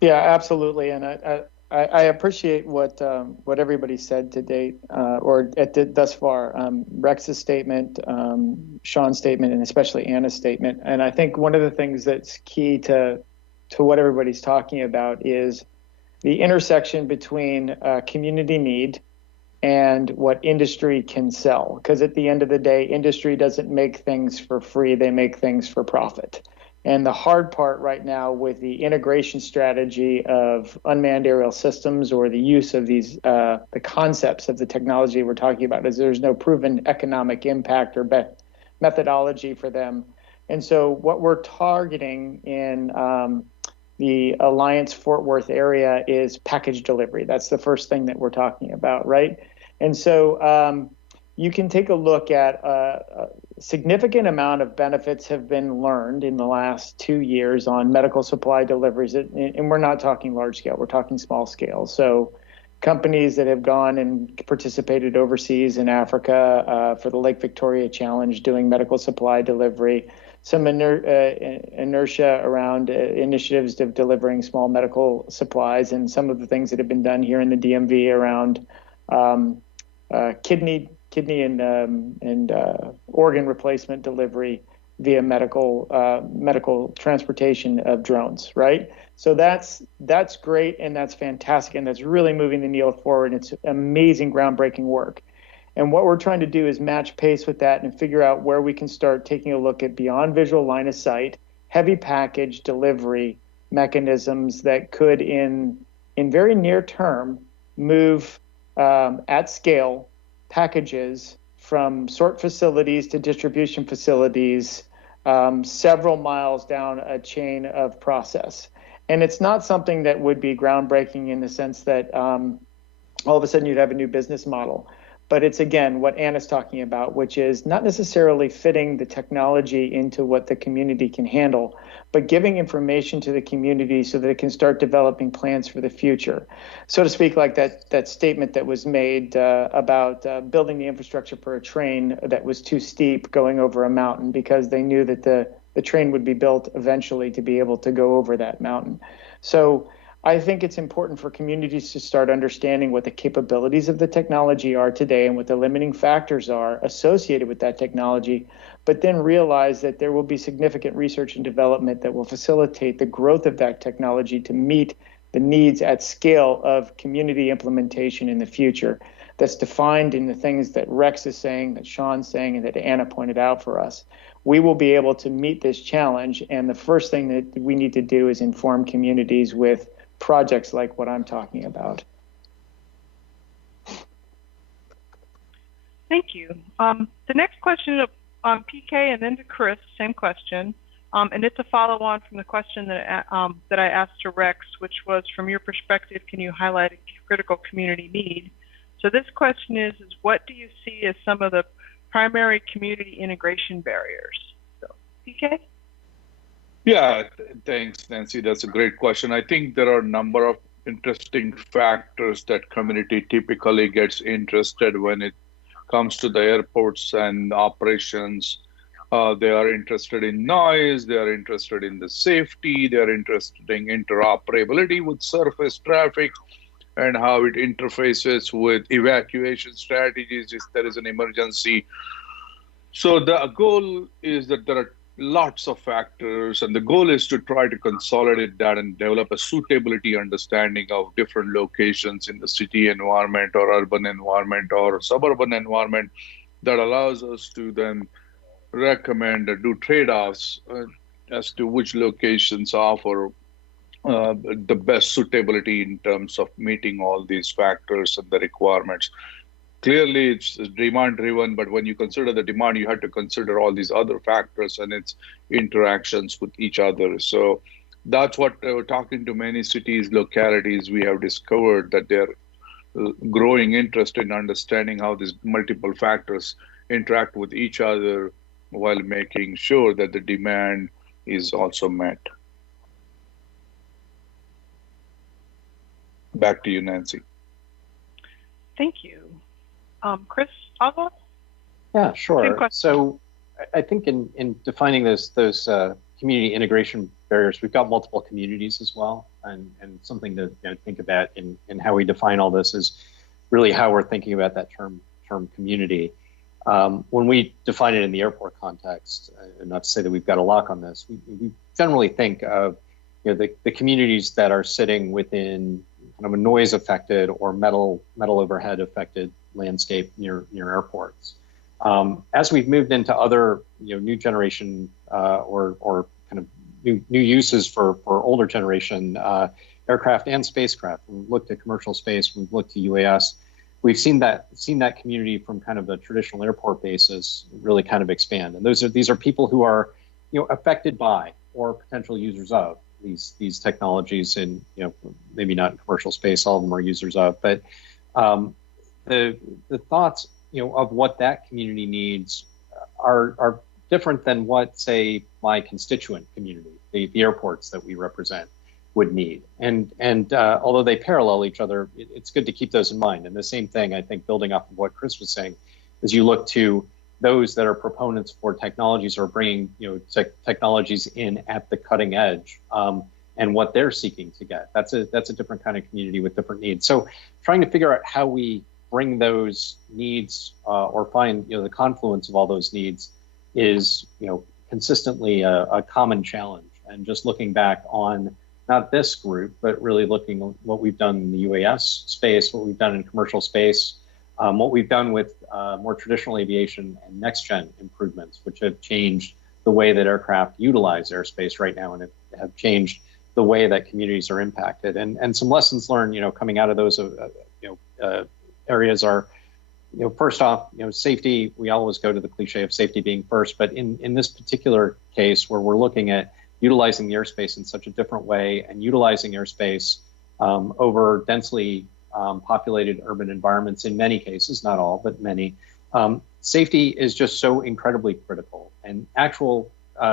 Yeah, absolutely. And I appreciate what everybody said to date, thus far. Rex's statement, Sean's statement, and especially Anna's statement. And I think one of the things that's key to what everybody's talking about is the intersection between community need and what industry can sell. Because at the end of the day, industry doesn't make things for free, they make things for profit. And the hard part right now with the integration strategy of unmanned aerial systems, or the use of these, the concepts of the technology we're talking about, is there's no proven economic impact or methodology for them. And so what we're targeting in the Alliance Fort Worth area is package delivery. That's the first thing that we're talking about, right? And so you can take a look at a significant amount of benefits have been learned in the last 2 years on medical supply deliveries. And we're not talking large scale, we're talking small scale. So companies that have gone and participated overseas in Africa for the Lake Victoria Challenge doing medical supply delivery, some inertia around initiatives of delivering small medical supplies, and some of the things that have been done here in the DMV around kidney and organ replacement delivery via medical transportation of drones, right? So that's great, and that's fantastic, and that's really moving the needle forward. It's amazing, groundbreaking work. And what we're trying to do is match pace with that and figure out where we can start taking a look at beyond visual line of sight, heavy package delivery mechanisms that could, in very near term, move at scale packages from sort facilities to distribution facilities, several miles down a chain of process. And it's not something that would be groundbreaking in the sense that all of a sudden you'd have a new business model. But it's, again, what Anna's talking about, which is not necessarily fitting the technology into what the community can handle, but giving information to the community so that it can start developing plans for the future. So to speak, like that statement that was made about building the infrastructure for a train that was too steep going over a mountain, because they knew that the train would be built eventually to be able to go over that mountain. So I think it's important for communities to start understanding what the capabilities of the technology are today and what the limiting factors are associated with that technology, but then realize that there will be significant research and development that will facilitate the growth of that technology to meet the needs at scale of community implementation in the future. That's defined in the things that Rex is saying, that Sean's saying, and that Anna pointed out for us. We will be able to meet this challenge, and the first thing that we need to do is inform communities with projects like what I'm talking about. Thank you. The next question is PK and then to Chris, same question. And it's a follow-on from the question that I asked to Rex, which was, from your perspective, can you highlight a critical community need? So this question is what do you see as some of the primary community integration barriers? So, PK? Yeah, thanks, Nancy. That's a great question. I think there are a number of interesting factors that community typically gets interested when it comes to the airports and operations. They are interested in noise, they are interested in the safety, they are interested in interoperability with surface traffic and how it interfaces with evacuation strategies if there is an emergency. So the goal is that there are lots of factors, and the goal is to try to consolidate that and develop a suitability understanding of different locations in the city environment or urban environment or suburban environment that allows us to then recommend or do trade-offs as to which locations offer the best suitability in terms of meeting all these factors and the requirements. Clearly, it's demand-driven, but when you consider the demand, you have to consider all these other factors and its interactions with each other. So that's what talking to many cities, localities, we have discovered that they're growing interest in understanding how these multiple factors interact with each other while making sure that the demand is also met. Back to you, Nancy. Thank you. Chris, Oswald? Yeah, sure. So I think in defining those community integration barriers, we've got multiple communities as well. And something to think about in how we define all this is really how we're thinking about that term community. When we define it in the airport context, and not to say that we've got a lock on this, we generally think of the communities that are sitting within kind of a noise affected or metal overhead affected landscape near airports. As we've moved into other new generation or kind of new uses for older generation aircraft and spacecraft, we've looked at commercial space, we've looked to UAS. We've seen that community from kind of a traditional airport basis really kind of expand, and these are people who are affected by or potential users of these technologies, and maybe not in commercial space, all of them are users of, but the thoughts of what that community needs are different than what, say, my constituent community, the airports that we represent, would need. And although they parallel each other, it's good to keep those in mind. And the same thing, I think, building off of what Chris was saying, is you look to those that are proponents for technologies or bringing technologies in at the cutting edge, and what they're seeking to get. That's a different kind of community with different needs. So trying to figure out how we bring those needs or find the confluence of all those needs is consistently a common challenge. And just looking back on not this group, but really looking at what we've done in the UAS space, what we've done in commercial space, what we've done with more traditional aviation and next-gen improvements, which have changed the way that aircraft utilize airspace right now, and have changed the way that communities are impacted. And some lessons learned, coming out of those areas are, first off, safety. We always go to the cliche of safety being first, but in this particular case where we're looking at utilizing the airspace in such a different way and utilizing airspace over densely populated urban environments in many cases, not all, but many, safety is just so incredibly critical, and actual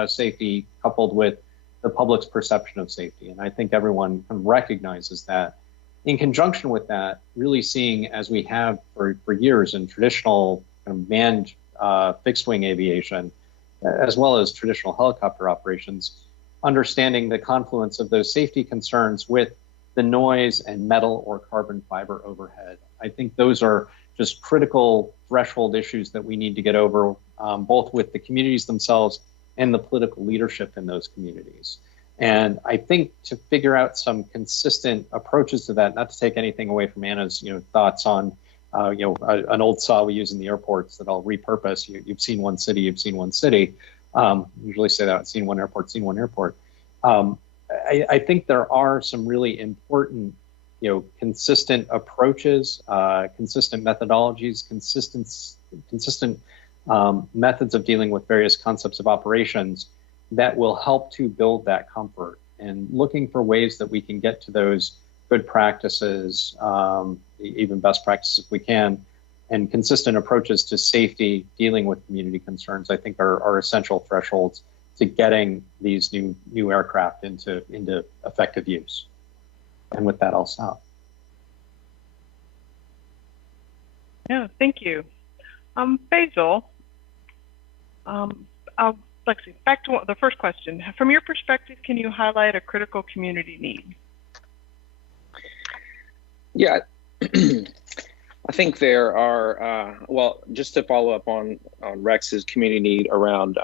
safety coupled with the public's perception of safety. And I think everyone recognizes that. In conjunction with that, really seeing, as we have for years in traditional kind of manned fixed wing aviation, as well as traditional helicopter operations, understanding the confluence of those safety concerns with the noise and metal or carbon fiber overhead. I think those are just critical threshold issues that we need to get over, both with the communities themselves and the political leadership in those communities. And I think to figure out some consistent approaches to that, not to take anything away from Anna's thoughts on an old saw we use in the airports that I'll repurpose. You've seen one city, you've seen one city. Usually say that, seen one airport, seen one airport. I think there are some really important, consistent approaches, consistent methodologies, consistent methods of dealing with various concepts of operations that will help to build that comfort, and looking for ways that we can get to those good practices, even best practices if we can, and consistent approaches to safety, dealing with community concerns, I think are essential thresholds to getting these new aircraft into effective use. And with that, I'll stop. Yeah, thank you. Basil, Lexi, back to the first question. From your perspective, can you highlight a critical community need? Yeah, I think there are, just to follow up on Rex's community need around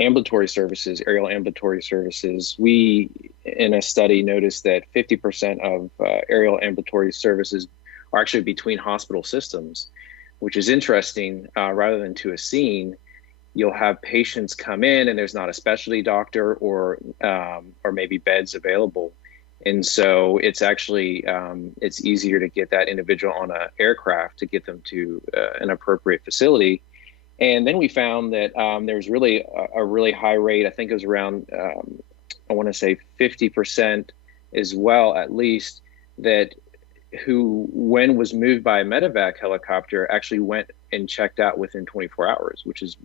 ambulatory services, aerial ambulatory services, we, in a study, noticed that 50% of aerial ambulatory services are actually between hospital systems, which is interesting. Rather than to a scene, you'll have patients come in and there's not a specialty doctor or maybe beds available. And so it's actually, it's easier to get that individual on an aircraft to get them to an appropriate facility. And then we found that there's really a really high rate, I think it was around, I want to say 50% as well, at least, that who, when was moved by a medevac helicopter, actually went and checked out within 24 hours, which is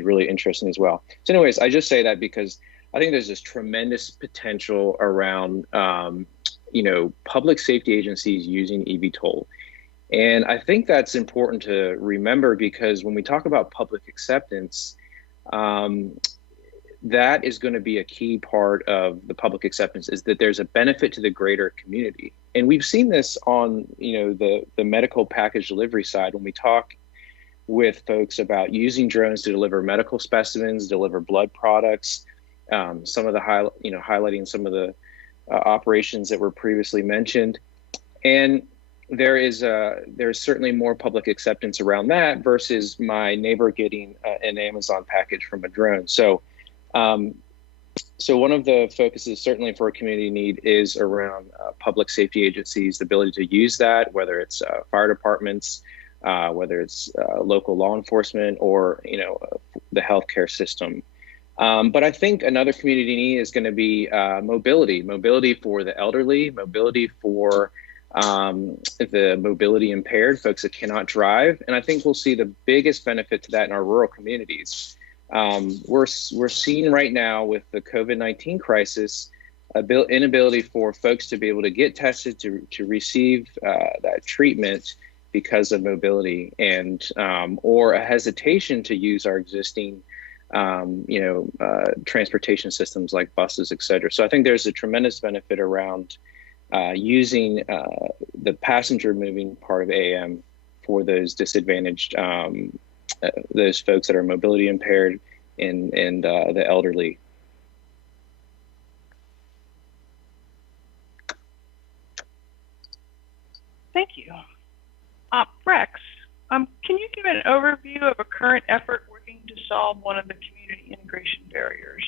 really interesting as well. So anyways, I just say that because I think there's this tremendous potential around, public safety agencies using eVTOL. And I think that's important to remember, because when we talk about public acceptance, that is going to be a key part of the public acceptance, is that there's a benefit to the greater community. And we've seen this on, the medical package delivery side, when we talk with folks about using drones to deliver medical specimens, deliver blood products, some of the highlighting some of the operations that were previously mentioned. And there's certainly more public acceptance around that versus my neighbor getting an Amazon package from a drone. So one of the focuses certainly for a community need is around public safety agencies, the ability to use that, whether it's fire departments, whether it's local law enforcement, or the healthcare system. But I think another community need is going to be mobility for the elderly, mobility for the mobility impaired, folks that cannot drive. And I think we'll see the biggest benefit to that in our rural communities. We're seeing right now with the COVID-19 crisis, inability for folks to be able to get tested, to receive that treatment because of mobility, and or a hesitation to use our existing transportation systems like buses, et cetera. So I think there's a tremendous benefit around using the passenger moving part of AAM for those disadvantaged, those folks that are mobility impaired and the elderly. Thank you. Rex, can you give an overview of a current effort working to solve one of the community integration barriers?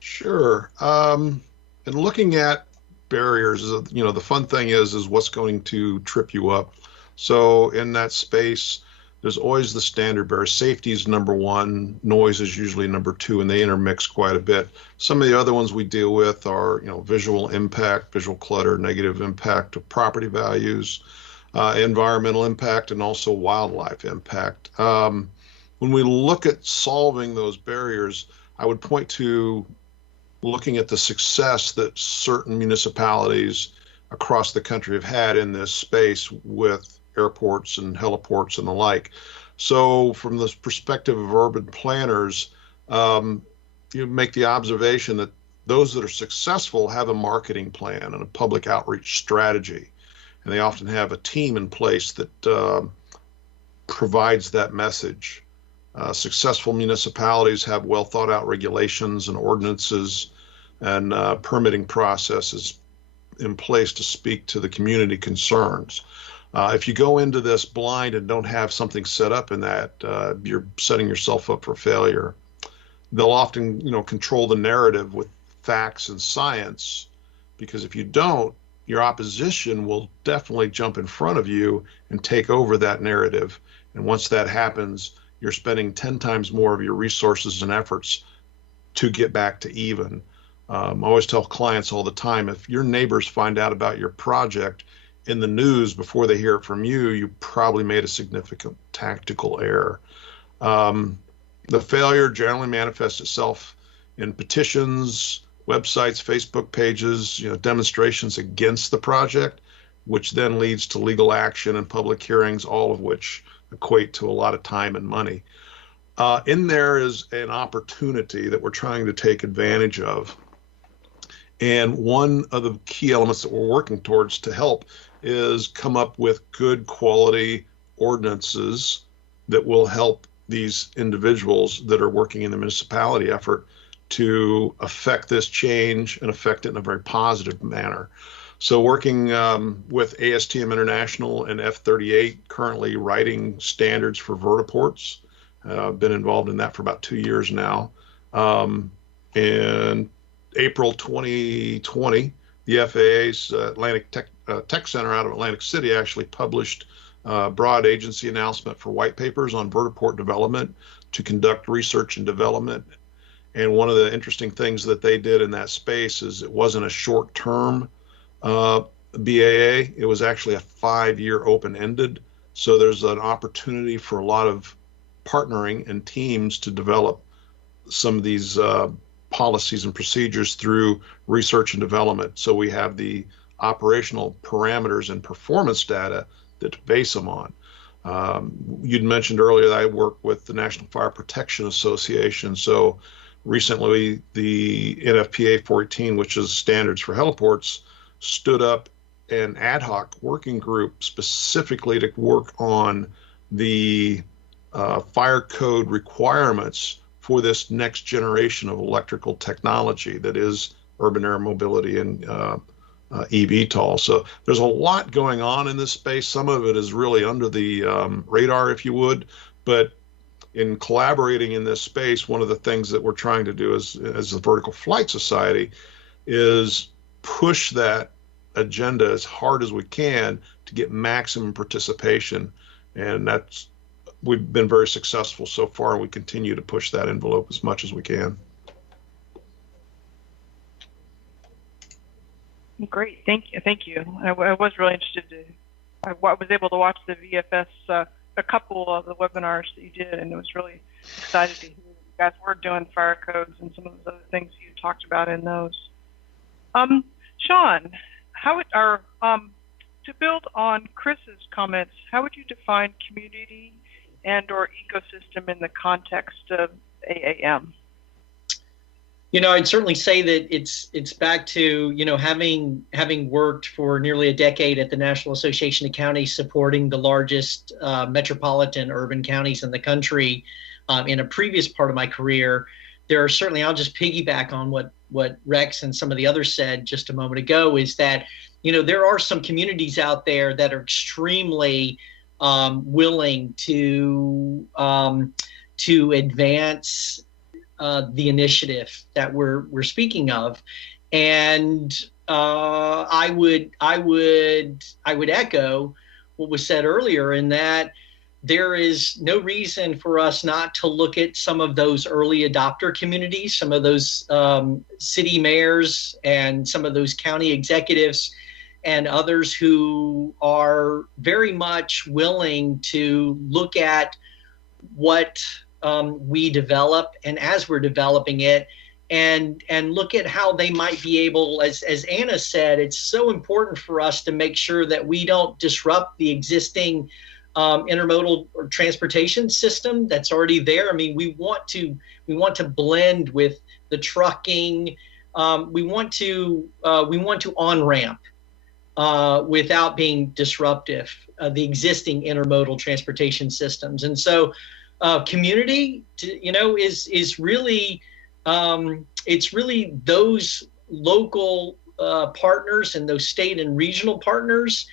Sure. And looking at barriers, the fun thing is what's going to trip you up. So in that space, there's always the standard bearer. Safety is number one, noise is usually number two, and they intermix quite a bit. Some of the other ones we deal with are, visual impact, visual clutter, negative impact of property values, environmental impact, and also wildlife impact. When we look at solving those barriers, I would point to looking at the success that certain municipalities across the country have had in this space with airports and heliports and the like. So from the perspective of urban planners, you make the observation that those that are successful have a marketing plan and a public outreach strategy. And they often have a team in place that provides that message. Successful municipalities have well thought out regulations and ordinances and permitting processes in place to speak to the community concerns. If you go into this blind and don't have something set up in that, you're setting yourself up for failure. They'll often, control the narrative with facts and science, because if you don't, your opposition will definitely jump in front of you and take over that narrative. And once that happens, you're spending 10 times more of your resources and efforts to get back to even. I always tell clients all the time, if your neighbors find out about your project in the news before they hear it from you, you probably made a significant tactical error. The failure generally manifests itself in petitions, websites, Facebook pages, demonstrations against the project, which then leads to legal action and public hearings, all of which equate to a lot of time and money. In there is an opportunity that we're trying to take advantage of. And one of the key elements that we're working towards to help is come up with good quality ordinances that will help these individuals that are working in the municipality effort to affect this change and affect it in a very positive manner. So working with ASTM International and F38, currently writing standards for vertiports. I've been involved in that for about 2 years now. In April 2020, the FAA's Atlantic Tech Center out of Atlantic City actually published a broad agency announcement for white papers on vertiport development to conduct research and development. And one of the interesting things that they did in that space is it wasn't a short-term BAA, it was actually a 5-year open-ended. So there's an opportunity for a lot of partnering and teams to develop some of these policies and procedures through research and development. So we have the operational parameters and performance data that to base them on. You'd mentioned earlier that I work with the National Fire Protection Association. So recently the NFPA 14, which is standards for heliports, stood up an ad hoc working group specifically to work on the fire code requirements for this next generation of electrical technology that is urban air mobility and eVTOL. So there's a lot going on in this space. Some of it is really under the radar, if you would, but in collaborating in this space, one of the things that we're trying to do as the Vertical Flight Society is push that agenda as hard as we can to get maximum participation. And we've been very successful so far, and we continue to push that envelope as much as we can. Great, thank you. I was really interested I was able to watch the VFS, a couple of the webinars that you did, and it was really excited to hear that you guys were doing fire codes and some of those other things you talked about in those. Sean, to build on Chris's comments, how would you define community and/or ecosystem in the context of AAM? I'd certainly say that it's back to, having worked for nearly a decade at the National Association of Counties supporting the largest metropolitan urban counties in the country. In a previous part of my career, there are certainly, I'll just piggyback on what Rex and some of the others said just a moment ago, is that, there are some communities out there that are extremely willing to advance the initiative that we're speaking of, and I would echo what was said earlier in that there is no reason for us not to look at some of those early adopter communities, some of those city mayors and some of those county executives and others who are very much willing to look at what we develop and as we're developing it, and look at how they might be able, as Anna said, it's so important for us to make sure that we don't disrupt the existing intermodal or transportation system that's already there. I mean, we want to blend with the trucking. We want to on-ramp without being disruptive the existing intermodal transportation systems. And so community, is really, it's really those local partners and those state and regional partners,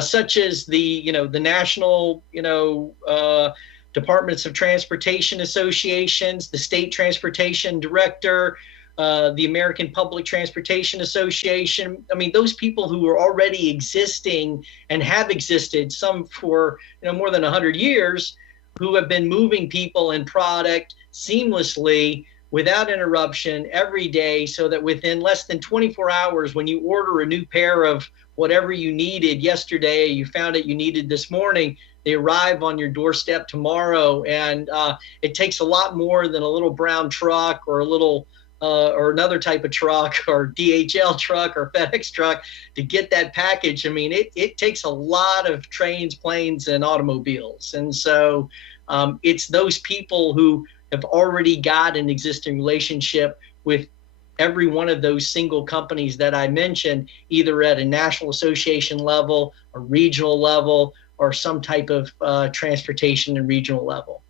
such as the national, departments of transportation associations, the state transportation director, the American Public Transportation Association. I mean, those people who are already existing and have existed, some for more than 100 years, who have been moving people and product seamlessly without interruption every day, so that within less than 24 hours, when you order a new pair of whatever you needed yesterday, you found it you needed this morning, they arrive on your doorstep tomorrow. And it takes a lot more than a little brown truck or a little or another type of truck or DHL truck or FedEx truck to get that package. I mean, it takes a lot of trains, planes, and automobiles. And so it's those people who have already got an existing relationship with every one of those single companies that I mentioned, either at a national association level, a regional level, or some type of transportation and regional level.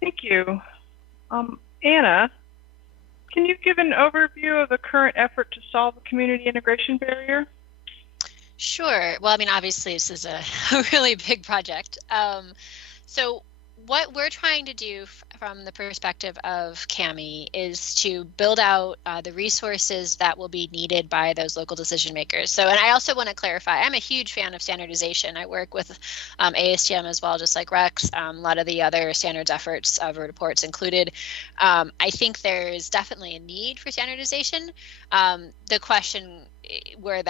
Thank you. Anna, can you give an overview of the current effort to solve the community integration barrier? Sure. Well, I mean, obviously, this is a really big project. So what we're trying to do from the perspective of CAMI is to build out the resources that will be needed by those local decision makers. So, and I also want to clarify, I'm a huge fan of standardization. I work with ASTM as well, just like Rex, a lot of the other standards efforts, reports included. I think there's definitely a need for standardization. The question where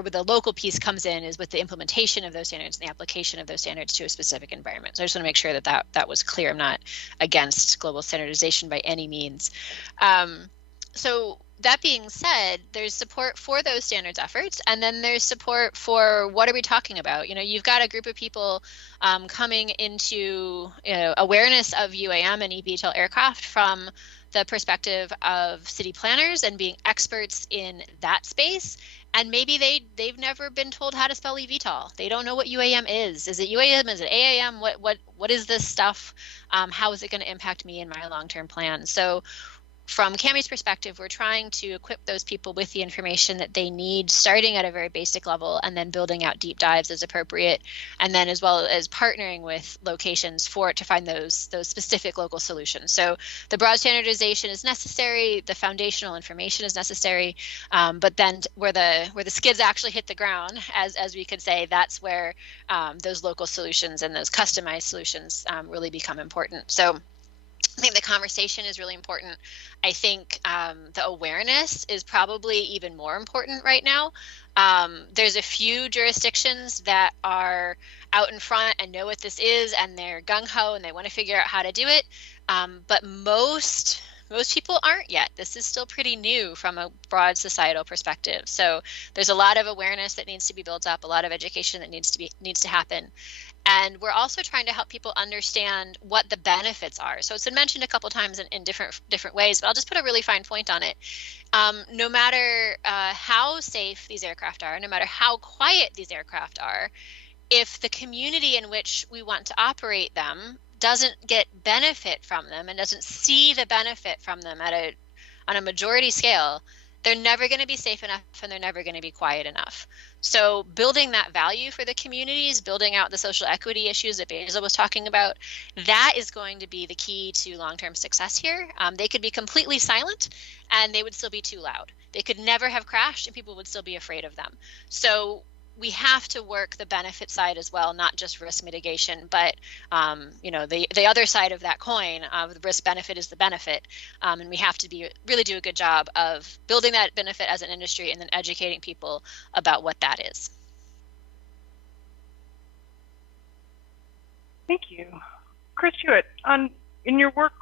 the local piece comes in is with the implementation of those standards and the application of those standards to a specific environment. So I just want to make sure that was clear. I'm not against global standardization by any means. So that being said, there's support for those standards efforts, and then there's support for what are we talking about? You've got a group of people coming into awareness of UAM and eVTOL aircraft from the perspective of city planners and being experts in that space. And maybe they've never been told how to spell eVTOL. They don't know what UAM is. Is it UAM? Is it AAM? What is this stuff? How is it going to impact me in my long-term plan? So from CAMI's perspective, we're trying to equip those people with the information that they need, starting at a very basic level and then building out deep dives as appropriate, and then as well as partnering with locations to find those specific local solutions. So the broad standardization is necessary, the foundational information is necessary, but then where the skids actually hit the ground, as we could say, that's where those local solutions and those customized solutions really become important. So I think the conversation is really important. I think the awareness is probably even more important right now. There's a few jurisdictions that are out in front and know what this is, and they're gung-ho and they want to figure out how to do it. But most people aren't yet. This is still pretty new from a broad societal perspective. So there's a lot of awareness that needs to be built up, a lot of education that needs to happen. And we're also trying to help people understand what the benefits are. So it's been mentioned a couple times in different ways, but I'll just put a really fine point on it. No matter how safe these aircraft are, no matter how quiet these aircraft are, if the community in which we want to operate them doesn't get benefit from them and doesn't see the benefit from them on a majority scale, they're never going to be safe enough and they're never going to be quiet enough. So building that value for the communities, building out the social equity issues that Basil was talking about, that is going to be the key to long-term success here. They could be completely silent and they would still be too loud. They could never have crashed and people would still be afraid of them. So we have to work the benefit side as well, not just risk mitigation, but the other side of that coin, the risk benefit is the benefit, and we have to really do a good job of building that benefit as an industry and then educating people about what that is. Thank you. Chris Hewitt, in your work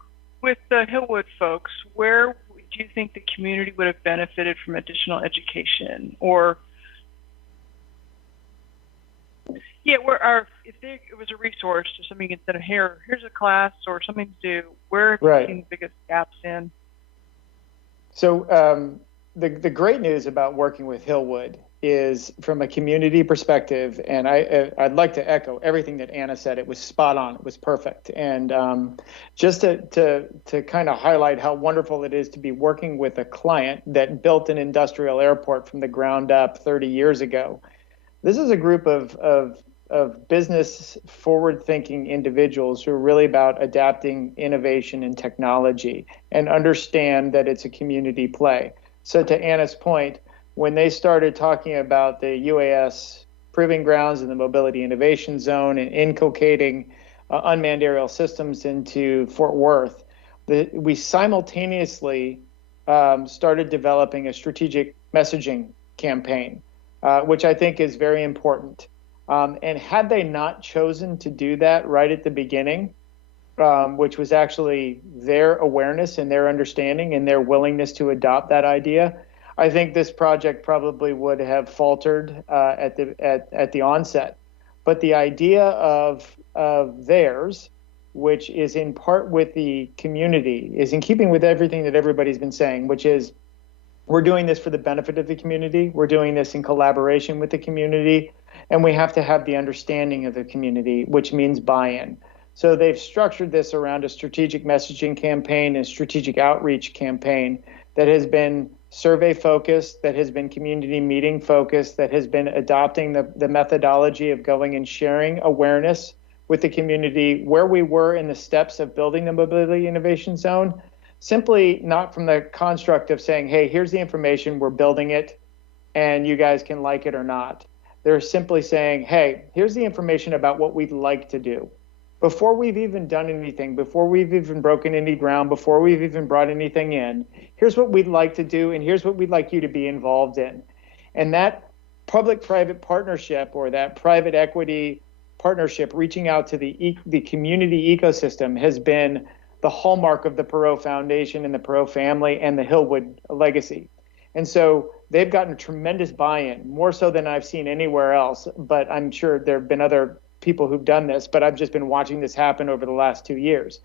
with the Hillwood folks, where do you think the community would have benefited from additional education? Or, if it was a resource or something instead of, here's a class or something to do, where have you seen the biggest gaps in? So the great news about working with Hillwood is from a community perspective, and I'd like to echo everything that Anna said. It was spot on. It was perfect. And just to kind of highlight how wonderful it is to be working with a client that built an industrial airport from the ground up 30 years ago. This is a group of business forward-thinking individuals who are really about adapting innovation and technology and understand that it's a community play. So to Anna's point, when they started talking about the UAS proving grounds and the mobility innovation zone and inculcating unmanned aerial systems into Fort Worth, we simultaneously started developing a strategic messaging campaign, which I think is very important. And had they not chosen to do that right at the beginning, which was actually their awareness and their understanding and their willingness to adopt that idea, I think this project probably would have faltered at the onset. But the idea of theirs, which is in part with the community, is in keeping with everything that everybody's been saying, which is we're doing this for the benefit of the community. We're doing this in collaboration with the community, and we have to have the understanding of the community, which means buy-in. So they've structured this around a strategic messaging campaign and strategic outreach campaign that has been survey focused, that has been community meeting focused, that has been adopting the methodology of going and sharing awareness with the community where we were in the steps of building the mobility innovation zone, simply not from the construct of saying, hey, here's the information, we're building it, and you guys can like it or not. They're simply saying, hey, here's the information about what we'd like to do. Before we've even done anything, before we've even broken any ground, before we've even brought anything in, here's what we'd like to do, and here's what we'd like you to be involved in. And that public-private partnership or that private equity partnership reaching out to the community ecosystem has been the hallmark of the Perot Foundation and the Perot family and the Hillwood legacy. And so they've gotten tremendous buy-in, more so than I've seen anywhere else, but I'm sure there have been other people who've done this, but I've just been watching this happen over the last 2 years.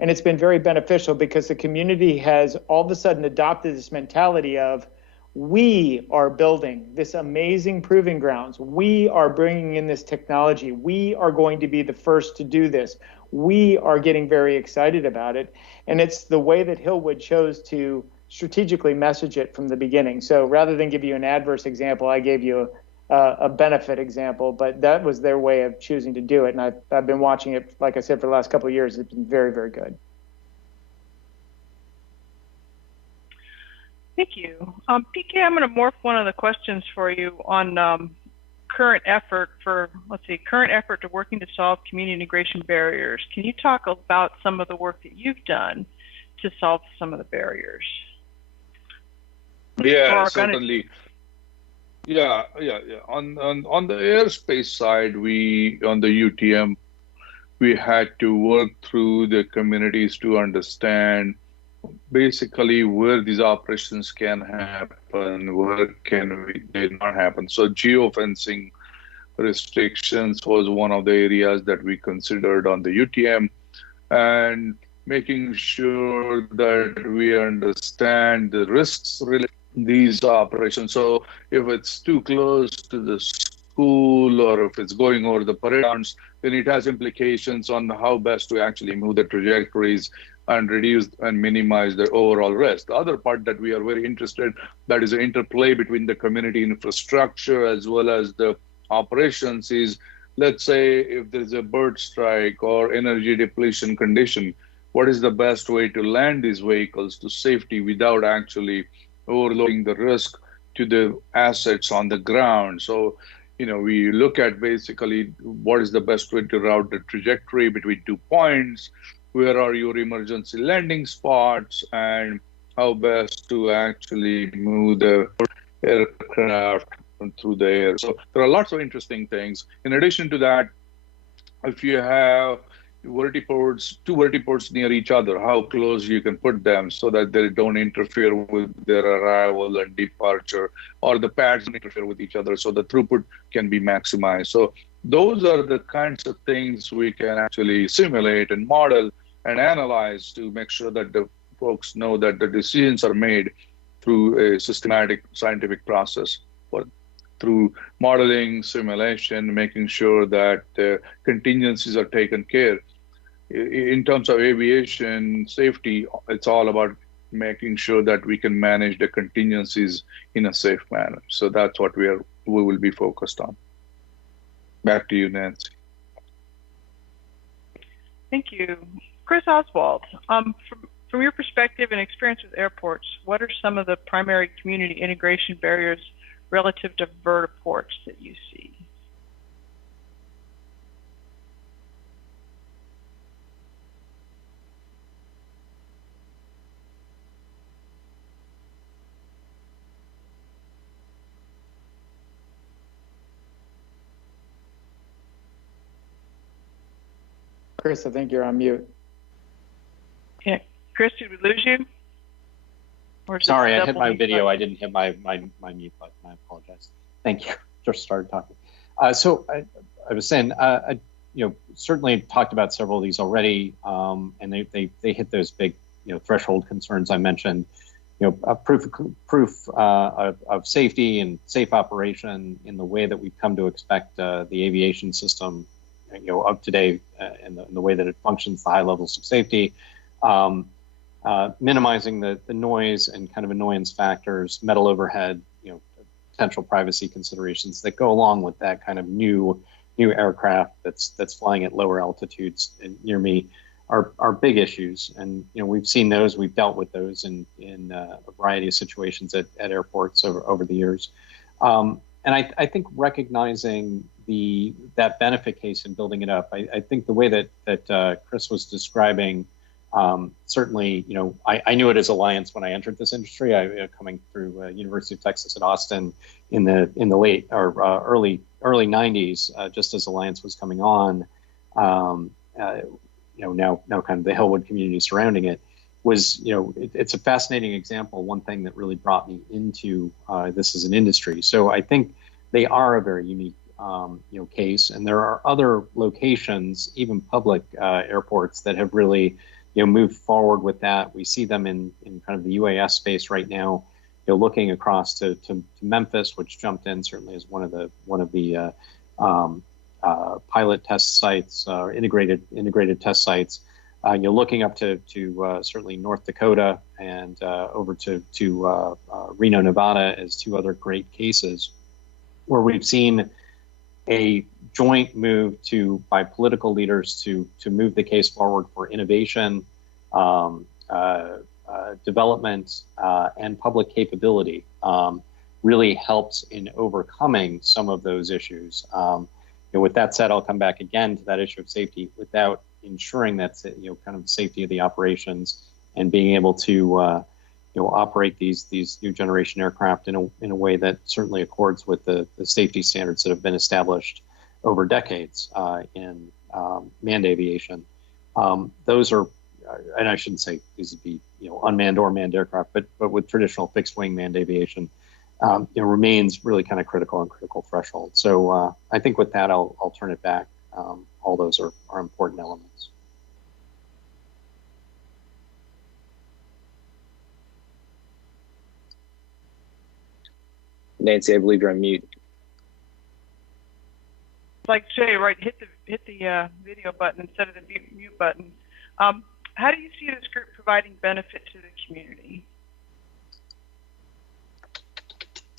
And it's been very beneficial because the community has all of a sudden adopted this mentality of, we are building this amazing proving grounds. We are bringing in this technology. We are going to be the first to do this. We are getting very excited about it. And it's the way that Hillwood chose to strategically message it from the beginning. So rather than give you an adverse example, I gave you a benefit example, but that was their way of choosing to do it. And I've been watching it, like I said, for the last couple of years. It's been very, very good. Thank you. PK, I'm going to morph one of the questions for you on current effort to working to solve community integration barriers. Can you talk about some of the work that you've done to solve some of the barriers? Yeah, certainly. Yeah. On the airspace side, on the UTM, we had to work through the communities to understand basically where these operations can happen, where they not happen. So geofencing restrictions was one of the areas that we considered on the UTM, and making sure that we understand the risks related to these operations. So if it's too close to the school or if it's going over the parade grounds, then it has implications on how best to actually move the trajectories and reduce and minimize the overall risk. The other part that we are very interested, that is the interplay between the community infrastructure as well as the operations, is, let's say if there's a bird strike or energy depletion condition, what is the best way to land these vehicles to safety without actually overloading the risk to the assets on the ground? So we look at basically what is the best way to route the trajectory between 2 points, where are your emergency landing spots, and how best to actually move the aircraft through the air. So there are lots of interesting things. In addition to that, if you have two vertiports near each other, how close you can put them so that they don't interfere with their arrival and departure, or the pads don't interfere with each other, so the throughput can be maximized. So those are the kinds of things we can actually simulate and model and analyze to make sure that the folks know that the decisions are made through a systematic scientific process, but through modeling, simulation, making sure that contingencies are taken care. In terms of aviation safety, it's all about making sure that we can manage the contingencies in a safe manner. So that's what we will be focused on. Back to you, Nancy. Thank you. Chris Oswald, from your perspective and experience with airports, what are some of the primary community integration barriers relative to vertiports that you see? Chris, I think you're on mute. Yeah. Chris, did we lose you? Sorry, I hit my video. I didn't hit my mute button. I apologize. Thank you. Just started talking. So I was saying, certainly talked about several of these already, and they hit those big, threshold concerns I mentioned. Proof of safety and safe operation in the way that we've come to expect the aviation system, of today, and the way that it functions, the high levels of safety. Minimizing the noise and kind of annoyance factors, metal overhead, potential privacy considerations that go along with that kind of new aircraft that's flying at lower altitudes near me are big issues. And we've seen those, we've dealt with those in a variety of situations at airports over the years. And I think recognizing that benefit case and building it up, I think the way that Chris was describing. Certainly, I knew it as Alliance when I entered this industry. Coming through University of Texas at Austin in the late or early 90s, just as Alliance was coming on. Now kind of the Hillwood community surrounding it was, it's a fascinating example. One thing that really brought me into this as an industry. So I think they are a very unique case, and there are other locations, even public airports, that have really move forward with that. We see them in kind of the UAS space right now. Looking across to Memphis, which jumped in certainly as one of the pilot test sites, integrated test sites. Looking up to certainly North Dakota and over to Reno, Nevada, as two other great cases where we've seen a joint move by political leaders to move the case forward for innovation, development, and public capability really helps in overcoming some of those issues. With that said, I'll come back again to that issue of safety without ensuring that kind of the safety of the operations and being able to operate these new generation aircraft in a way that certainly accords with the safety standards that have been established over decades in manned aviation. Those are, and I shouldn't say these would be unmanned or manned aircraft, but with traditional fixed wing manned aviation, remains really kind of critical threshold. So I think with that, I'll turn it back. All those are important elements. Nancy, I believe you're on mute. Like Jay, right? Hit the video button instead of the mute button. How do you see this group providing benefit to the community?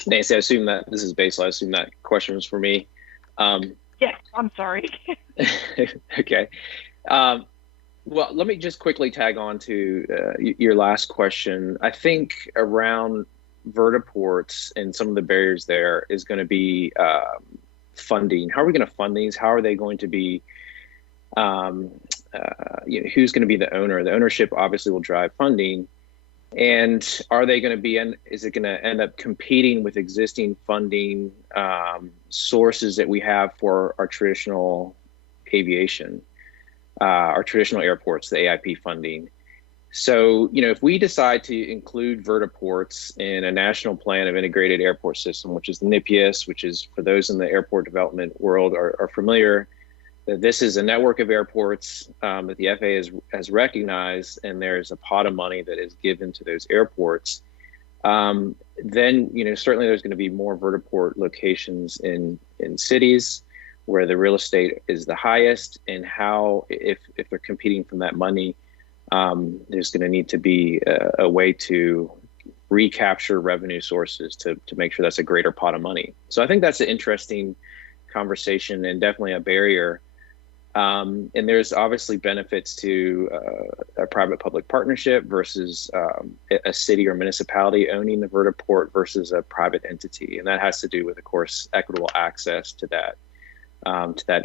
Nancy, I assume that this is Basil. I assume that question was for me. Yes, I'm sorry. Okay. Well, let me just quickly tag on to your last question. I think around vertiports and some of the barriers there is going to be funding. How are we going to fund these? How are they going to be, who's going to be the owner? The ownership obviously will drive funding. And are they going to be, is it going to end up competing with existing funding sources that we have for our traditional aviation, our traditional airports, the AIP funding? So, if we decide to include vertiports in a national plan of integrated airport system, which is the NIPIAS, which is, for those in the airport development world are familiar, that this is a network of airports that the FAA has recognized, and there's a pot of money that is given to those airports. Then, certainly there's going to be more vertiport locations in cities where the real estate is the highest, and how, if they're competing from that money, there's going to need to be a way to recapture revenue sources to make sure that's a greater pot of money. So I think that's an interesting conversation and definitely a barrier. And there's obviously benefits to a private-public partnership versus a city or municipality owning the vertiport versus a private entity. And that has to do with, of course, equitable access to that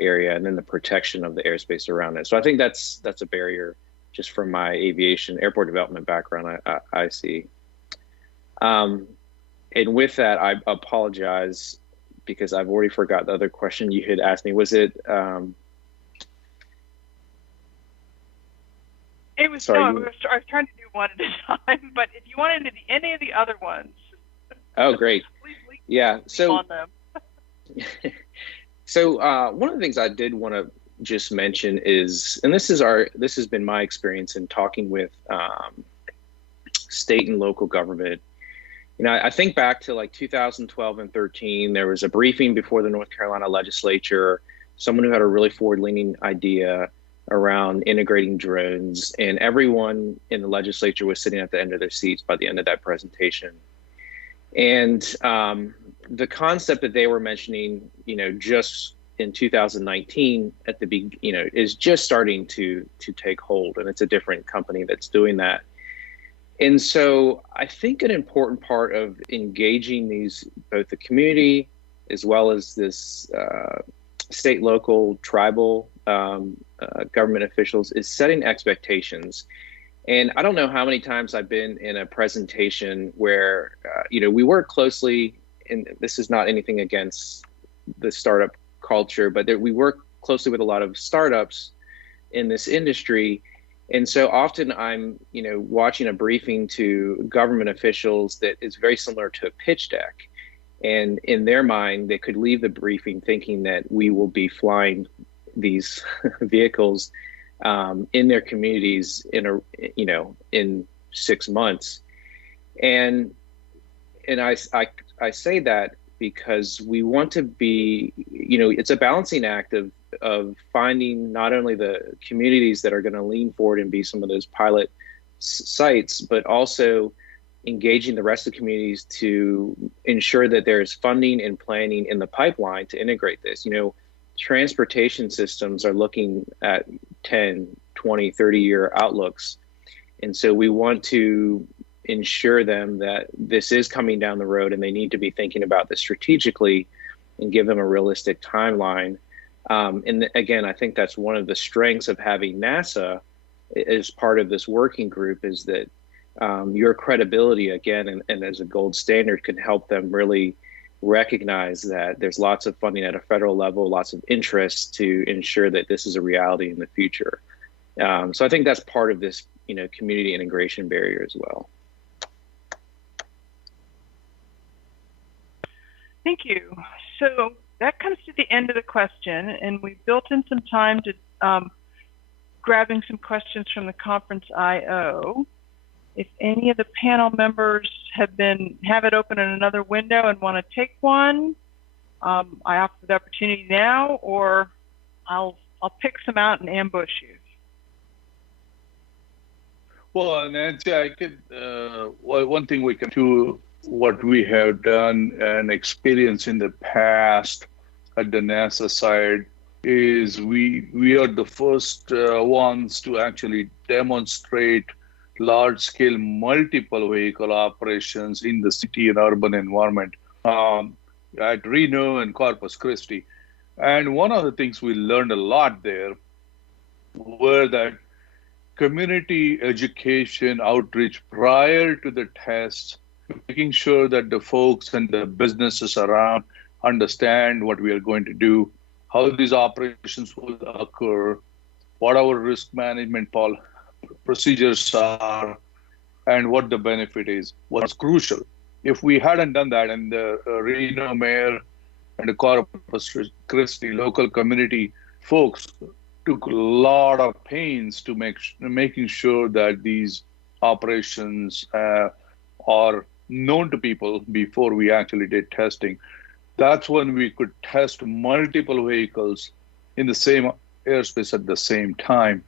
area, and then the protection of the airspace around it. So I think that's a barrier just from my aviation airport development background I see. And with that, I apologize because I've already forgot the other question you had asked me. Was it? It was, sorry, I was trying to do one at a time, but if you wanted to do any of the other ones. Oh, great. Please yeah. So, on them. So one of the things I did want to just mention is, and this has been my experience in talking with state and local government. I think back to like 2012 and 13, there was a briefing before the North Carolina legislature, someone who had a really forward-leaning idea around integrating drones, and everyone in the legislature was sitting at the end of their seats by the end of that presentation. And the concept that they were mentioning, just in 2019 at the is just starting to take hold, and it's a different company that's doing that. And so I think an important part of engaging both the community as well as this state, local, tribal government officials is setting expectations. And I don't know how many times I've been in a presentation where, we work closely, and this is not anything against the startup culture, but we work closely with a lot of startups in this industry. And so often I'm, watching a briefing to government officials that is very similar to a pitch deck. And in their mind, they could leave the briefing thinking that we will be flying these vehicles in their communities in 6 months. And I say that because we want to be, it's a balancing act of finding not only the communities that are going to lean forward and be some of those pilot sites, but also engaging the rest of the communities to ensure that there's funding and planning in the pipeline to integrate this. Transportation systems are looking at 10, 20, 30-year outlooks. And so we want to ensure them that this is coming down the road, and they need to be thinking about this strategically and give them a realistic timeline. And again, I think that's one of the strengths of having NASA as part of this working group, is that your credibility, again, and as a gold standard, can help them really recognize that there's lots of funding at a federal level, lots of interest to ensure that this is a reality in the future. So I think that's part of this, community integration barrier as well. Thank you. So that comes to the end of the question, and we built in some time to grabbing some questions from the conference IO. If any of the panel members have it open in another window and want to take one, I offer the opportunity now, or I'll pick some out and ambush you. Well, Nancy, I could. One thing we can do, what we have done and experienced in the past at the NASA side, is we are the first ones to actually demonstrate large-scale multiple vehicle operations in the city and urban environment at Reno and Corpus Christi. And one of the things we learned a lot there were that community education outreach prior to the test, making sure that the folks and the businesses around understand what we are going to do, how these operations will occur, what our risk management procedures are, and what the benefit is, was crucial. If we hadn't done that, and the Reno mayor and the Corpus Christi local community folks took a lot of pains to making sure that these operations are known to people before we actually did testing. That's when we could test multiple vehicles in the same airspace at the same time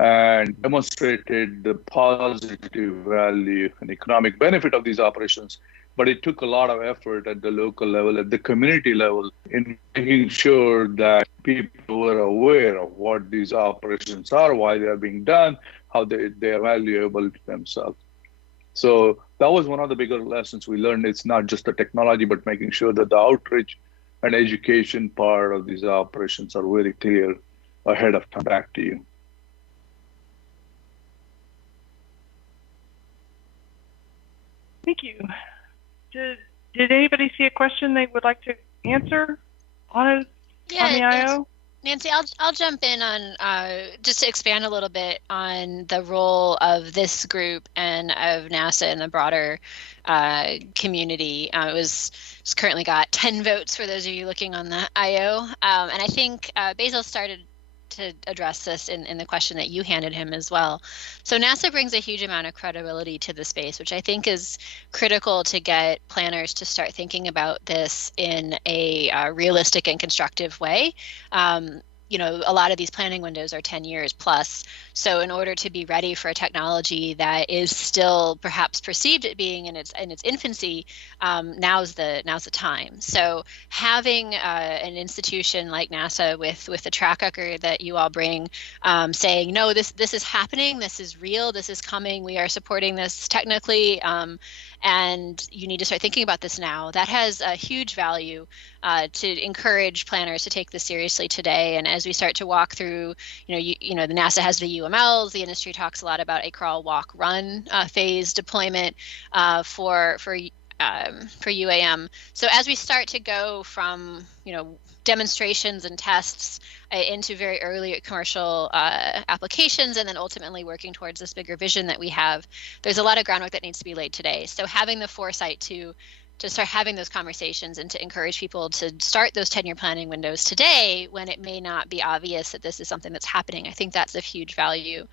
and demonstrated the positive value and economic benefit of these operations. But it took a lot of effort at the local level, at the community level, in making sure that people were aware of what these operations are, why they are being done, how they are valuable to themselves. So that was one of the bigger lessons we learned. It's not just the technology, but making sure that the outreach and education part of these operations are very clear ahead of time. Back to you. Thank you. Did anybody see a question they would like to answer on the IO? Nancy, I'll jump in on just to expand a little bit on the role of this group and of NASA in the broader community. It's currently got 10 votes for those of you looking on the IO, and I think Basil started to address this in the question that you handed him as well. So NASA brings a huge amount of credibility to the space, which I think is critical to get planners to start thinking about this in a realistic and constructive way. A lot of these planning windows are 10 years plus. So in order to be ready for a technology that is still perhaps perceived at being in its infancy, now's the time. So having an institution like NASA with the track record that you all bring, saying, no, this is happening, this is real, this is coming, we are supporting this technically, and you need to start thinking about this now. That has a huge value to encourage planners to take this seriously today. And as we start to walk through, the NASA has the UMLs. The industry talks a lot about a crawl, walk, run phase deployment for UAM. So as we start to go from demonstrations and tests into very early commercial applications, and then ultimately working towards this bigger vision that we have, there's a lot of groundwork that needs to be laid today. So having the foresight to start having those conversations and to encourage people to start those 10-year planning windows today when it may not be obvious that this is something that's happening, I think that's a huge value.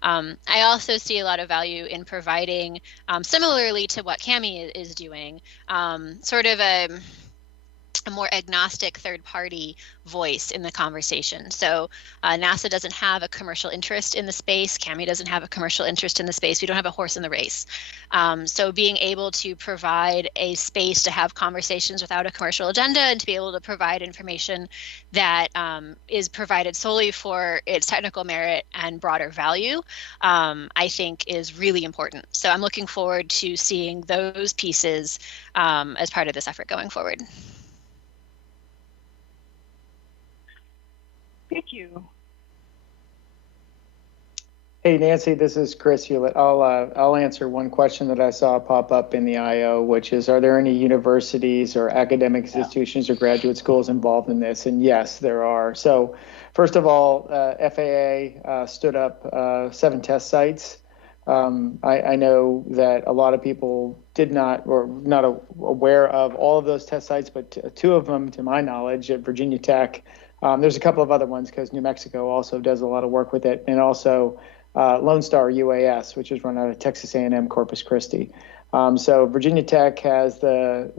I also see a lot of value in providing, similarly to what Cami is doing, sort of a more agnostic third-party voice in the conversation. So NASA doesn't have a commercial interest in the space. Cami doesn't have a commercial interest in the space. We don't have a horse in the race. So being able to provide a space to have conversations without a commercial agenda and to be able to provide information that is provided solely for its technical merit and broader value, I think is really important. So I'm looking forward to seeing those pieces as part of this effort going forward. Thank you. Hey, Nancy, this is Chris Hewlett. I'll answer one question that I saw pop up in the IO, which is, are there any universities or academic institutions or graduate schools involved in this? And yes, there are. So first of all, FAA stood up 7 test sites. I know that a lot of people did not aware of all of those test sites, but 2 of them, to my knowledge, at Virginia Tech. There's a couple of other ones because New Mexico also does a lot of work with it, and also Lone Star UAS, which is run out of Texas A&M Corpus Christi. So Virginia Tech has the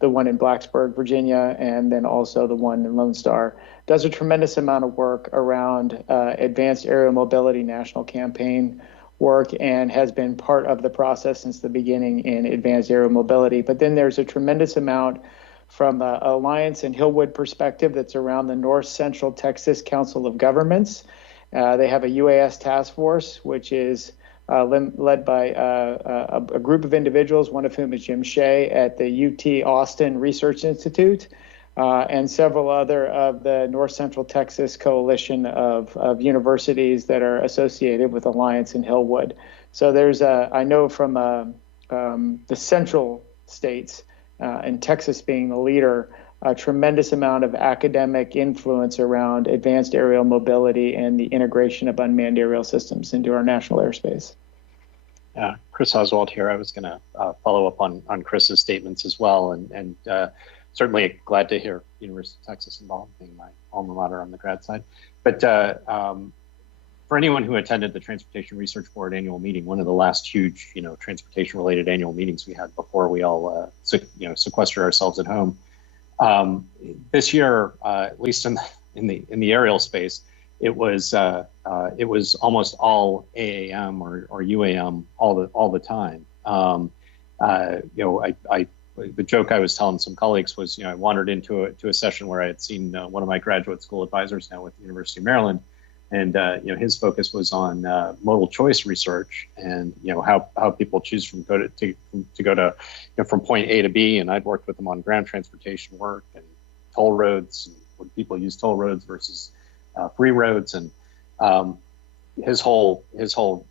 one in Blacksburg, Virginia, and then also the one in Lone Star. Does a tremendous amount of work around advanced aerial mobility national campaign work and has been part of the process since the beginning in advanced aerial mobility. But then there's a tremendous amount from an Alliance and Hillwood perspective that's around the North Central Texas Council of Governments. They have a UAS task force, which is led by a group of individuals, one of whom is Jim Shea at the UT Austin Research Institute. and several other of the North Central Texas coalition of universities that are associated with Alliance in Hillwood. So there's I know from the central states, and Texas being the leader, a tremendous amount of academic influence around advanced aerial mobility and the integration of unmanned aerial systems into our national airspace. Chris Oswald here. I was going to follow up on Chris's statements as well, and certainly glad to hear University of Texas involved, being my alma mater on the grad side. But for anyone who attended the Transportation Research Board annual meeting, one of the last huge, transportation-related annual meetings we had before we all, sequestered ourselves at home. This year, at least in the aerial space, it was almost all AAM or UAM all the time. The joke I was telling some colleagues was, I wandered into a session where I had seen one of my graduate school advisors now with the University of Maryland, and his focus was on modal choice research and how people choose to go from point A to B. And I'd worked with them on ground transportation work and toll roads, and would people use toll roads versus free roads, and his whole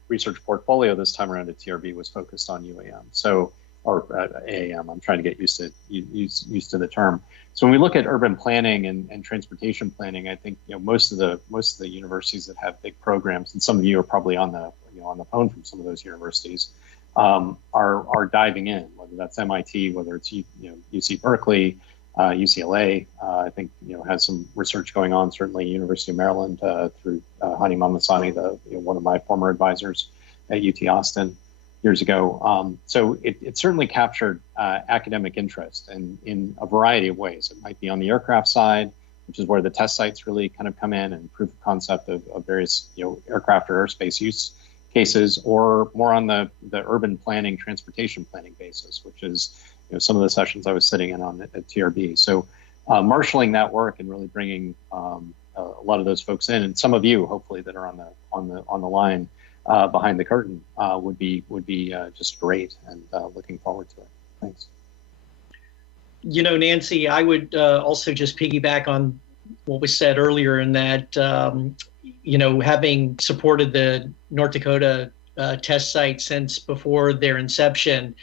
research portfolio this time around at TRB was focused on UAM. Or AAM. I'm trying to get used to the term. So when we look at urban planning and transportation planning, I think most of the universities that have big programs, and some of you are probably on the phone from some of those universities, are diving in. Whether that's MIT, whether it's UC Berkeley, UCLA, I think has some research going on. Certainly University of Maryland through Hani Mamasani, one of my former advisors at UT Austin years ago. So it certainly captured academic interest in a variety of ways. It might be on the aircraft side, which is where the test sites really kind of come in, and proof of concept of various aircraft or airspace use cases, or more on the urban planning, transportation planning basis, which is some of the sessions I was sitting in on at TRB. So marshaling that work and really bringing a lot of those folks in, and some of you hopefully that are on the line behind the curtain would be just great, and looking forward to it. Thanks. Nancy, I would also just piggyback on what was said earlier, in that having supported the North Dakota test site since before their inception,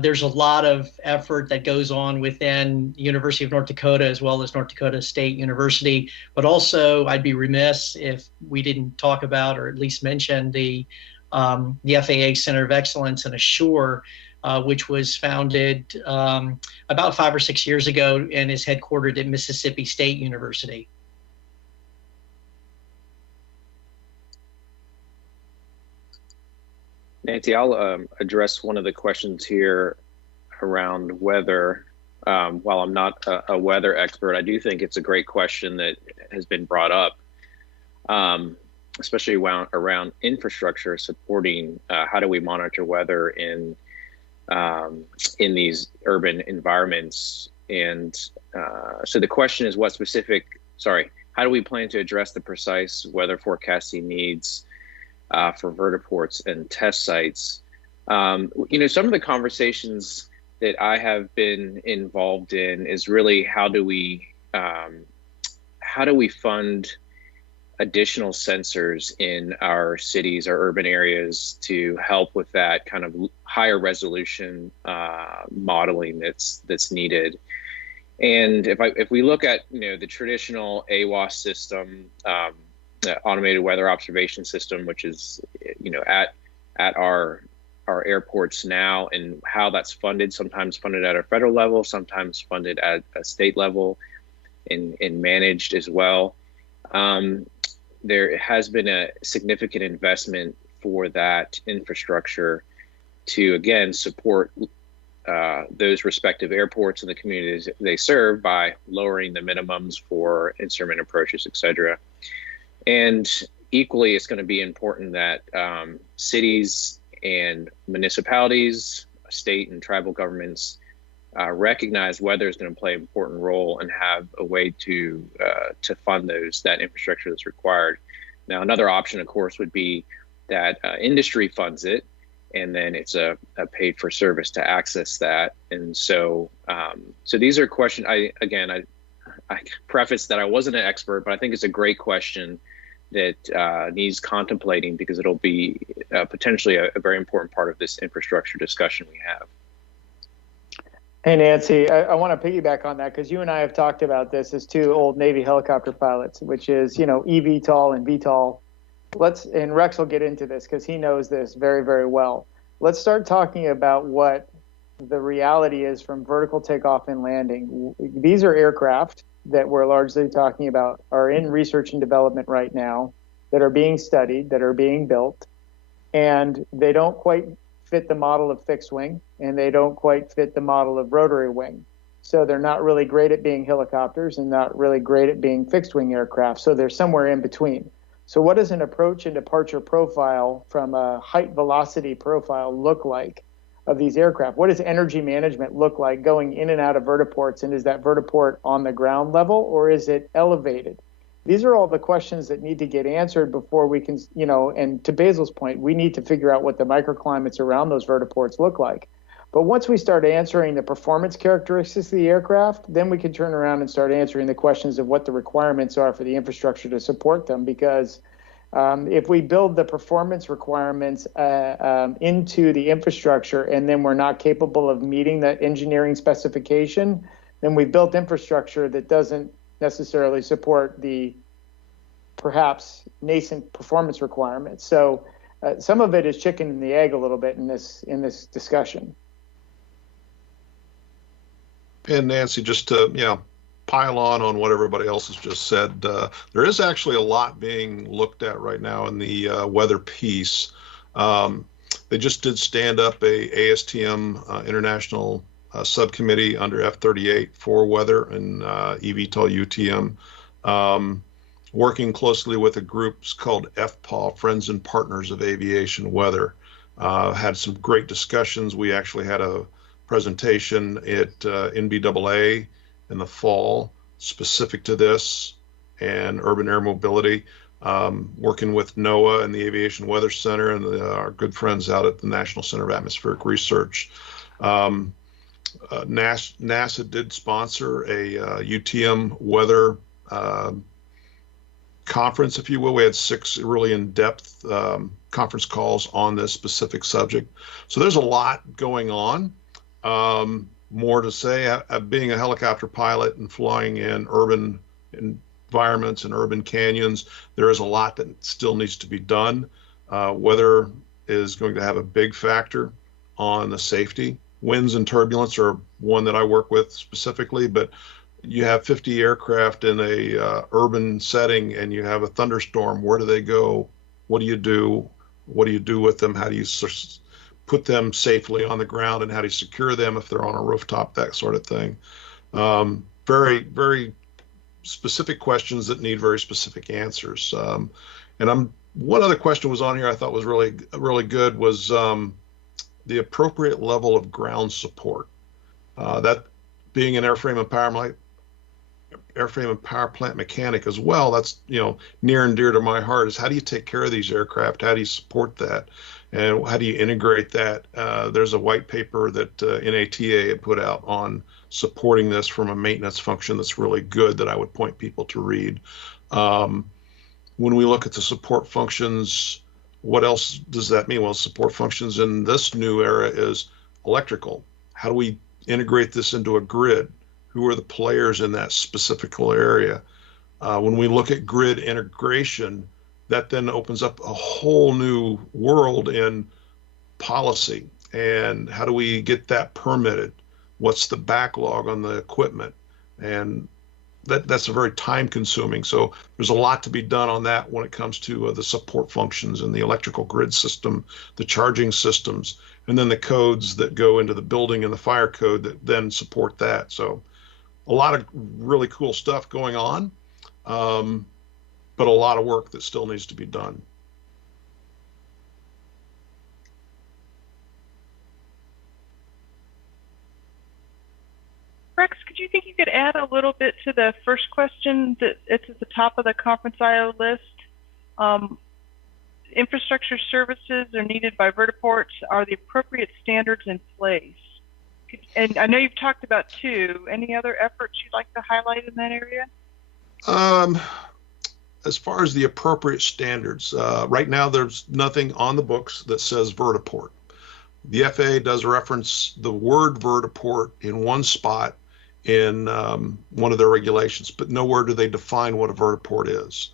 there's a lot of effort that goes on within the University of North Dakota as well as North Dakota State University. But also, I'd be remiss if we didn't talk about, or at least mention, the FAA Center of Excellence in Assure, which was founded about 5 or 6 years ago and is headquartered at Mississippi State University. Nancy, I'll address one of the questions here around weather. While I'm not a weather expert, I do think it's a great question that has been brought up, especially around infrastructure supporting how do we monitor weather in these urban environments. And so the question is, how do we plan to address the precise weather forecasting needs for vertiports and test sites? Some of the conversations that I have been involved in is really how do we fund additional sensors in our cities, our urban areas, to help with that kind of higher resolution modeling that's needed. And if we look at the traditional AWOS system, automated weather observation system, which is at our airports now, and how that's funded, sometimes funded at a federal level, sometimes funded at a state level, and managed as well. There has been a significant investment for that infrastructure to, again, support those respective airports and the communities they serve by lowering the minimums for instrument approaches, et cetera. And equally, it's going to be important that cities and municipalities, state and tribal governments recognize weather is going to play an important role and have a way to fund that infrastructure that's required. Now, another option, of course, would be that industry funds it, and then it's a paid for service to access that. And so, so these are questions. I I preface that I wasn't an expert, but I think it's a great question that needs contemplating, because it'll be potentially a very important part of this infrastructure discussion we have. Hey, Nancy, I want to piggyback on that because you and I have talked about this as two old Navy helicopter pilots, which is, eVTOL and VTOL. And Rex will get into this because he knows this very, very well. Let's start talking about what the reality is from vertical takeoff and landing. These are aircraft that we're largely talking about are in research and development right now, that are being studied, that are being built, and they don't quite fit the model of fixed wing, and they don't quite fit the model of rotary wing. So they're not really great at being helicopters and not really great at being fixed wing aircraft. So they're somewhere in between. So what does an approach and departure profile from a height velocity profile look like of these aircraft? What does energy management look like going in and out of vertiports? And is that vertiport on the ground level or is it elevated? These are all the questions that need to get answered before we can, and to Basil's point, we need to figure out what the microclimates around those vertiports look like. But once we start answering the performance characteristics of the aircraft, then we can turn around and start answering the questions of what the requirements are for the infrastructure to support them. Because if we build the performance requirements into the infrastructure and then we're not capable of meeting that engineering specification, then we've built infrastructure that doesn't necessarily support the perhaps nascent performance requirements. So some of it is chicken and the egg a little bit in this discussion. And Nancy, just to pile on what everybody else has just said, there is actually a lot being looked at right now in the weather piece. They just did stand up a ASTM international subcommittee under F-38 for weather and eVTOL UTM, working closely with a group called FPAW, Friends and Partners of Aviation Weather. Had some great discussions. We actually had a presentation at NBAA in the fall specific to this and urban air mobility, working with NOAA and the Aviation Weather Center and our good friends out at the National Center of Atmospheric Research. NASA did sponsor a UTM weather conference, if you will. We had 6 really in-depth conference calls on this specific subject. So there's a lot going on. More to say, being a helicopter pilot and flying in urban environments and urban canyons, there is a lot that still needs to be done. Weather is going to have a big factor on the safety. Winds and turbulence are one that I work with specifically, but you have 50 aircraft in a urban setting and you have a thunderstorm. Where do they go? What do you do? What do you do with them? How do you put them safely on the ground, and how do you secure them if they're on a rooftop, that sort of thing. Very, very specific questions that need very specific answers. One other question was on here I thought was really, really good was the appropriate level of ground support. That being an airframe and power plant mechanic as well, that's near and dear to my heart, is how do you take care of these aircraft? How do you support that? And how do you integrate that? There's a white paper that NATA had put out on supporting this from a maintenance function that's really good that I would point people to read. When we look at the support functions, what else does that mean? Well, support functions in this new era is electrical. How do we integrate this into a grid? Who are the players in that specific area? When we look at grid integration, that then opens up a whole new world in policy. And how do we get that permitted? What's the backlog on the equipment? And that's a very time consuming. So there's a lot to be done on that when it comes to the support functions and the electrical grid system, the charging systems, and then the codes that go into the building and the fire code that then support that. So a lot of really cool stuff going on, but a lot of work that still needs to be done. Rex, you could add a little bit to the first question that it's at the top of the conference IO list? Infrastructure services are needed by vertiports. Are the appropriate standards in place? And I know you've talked about two. Any other efforts you'd like to highlight in that area? As far as the appropriate standards, right now there's nothing on the books that says vertiport. The FAA does reference the word vertiport in one spot in one of their regulations, but nowhere do they define what a vertiport is.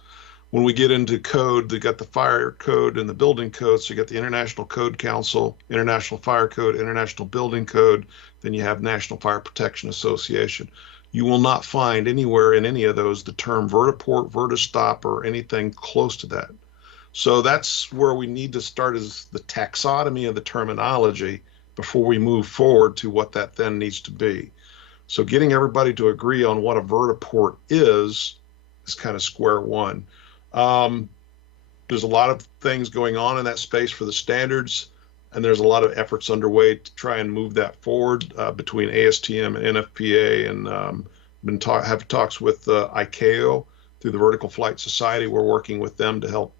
When we get into code, they got the fire code and the building code. So you got the International Code Council, International Fire Code, International Building Code. Then you have National Fire Protection Association. You will not find anywhere in any of those the term vertiport, vertistop, or anything close to that. So that's where we need to start, is the taxonomy of the terminology before we move forward to what that then needs to be. So getting everybody to agree on what a vertiport is kind of square one. There's a lot of things going on in that space for the standards, and there's a lot of efforts underway to try and move that forward between ASTM and NFPA, and have talks with ICAO through the Vertical Flight Society. We're working with them to help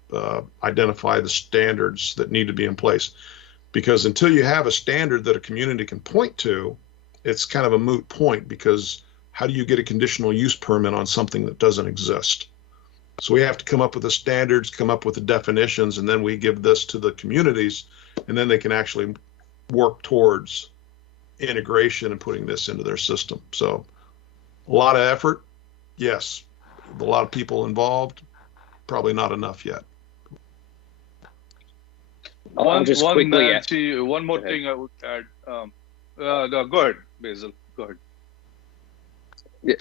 identify the standards that need to be in place, because until you have a standard that a community can point to, it's kind of a moot point, because how do you get a conditional use permit on something that doesn't exist? So we have to come up with the standards, come up with the definitions, and then we give this to the communities, and then they can actually work towards integration and putting this into their system. So a lot of effort, yes. A lot of people involved, probably not enough yet. One more Go thing I would add. No, go ahead, Basil. Go ahead. Yeah,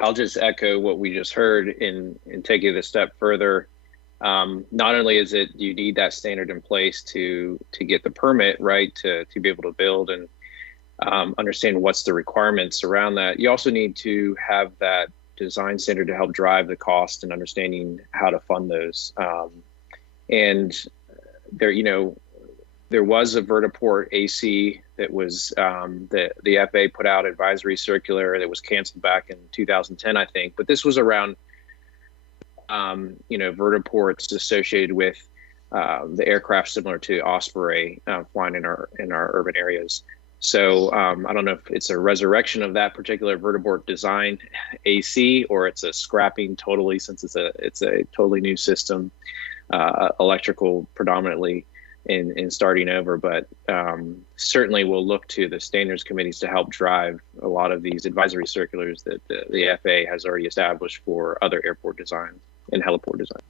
I'll just echo what we just heard and take it a step further. Not only is it you need that standard in place to get the permit, right, to be able to build and understand what's the requirements around that. You also need to have that design standard to help drive the cost and understanding how to fund those. And there was a vertiport AC that was the FAA put out advisory circular that was canceled back in 2010, I think. But this was around vertiports associated with the aircraft similar to Osprey flying in our urban areas. So I don't know if it's a resurrection of that particular vertiport design AC, or it's a scrapping totally, since it's a totally new system, electrical predominantly, in starting over. But certainly we'll look to the standards committees to help drive a lot of these advisory circulars that the FAA has already established for other airport designs and heliport design.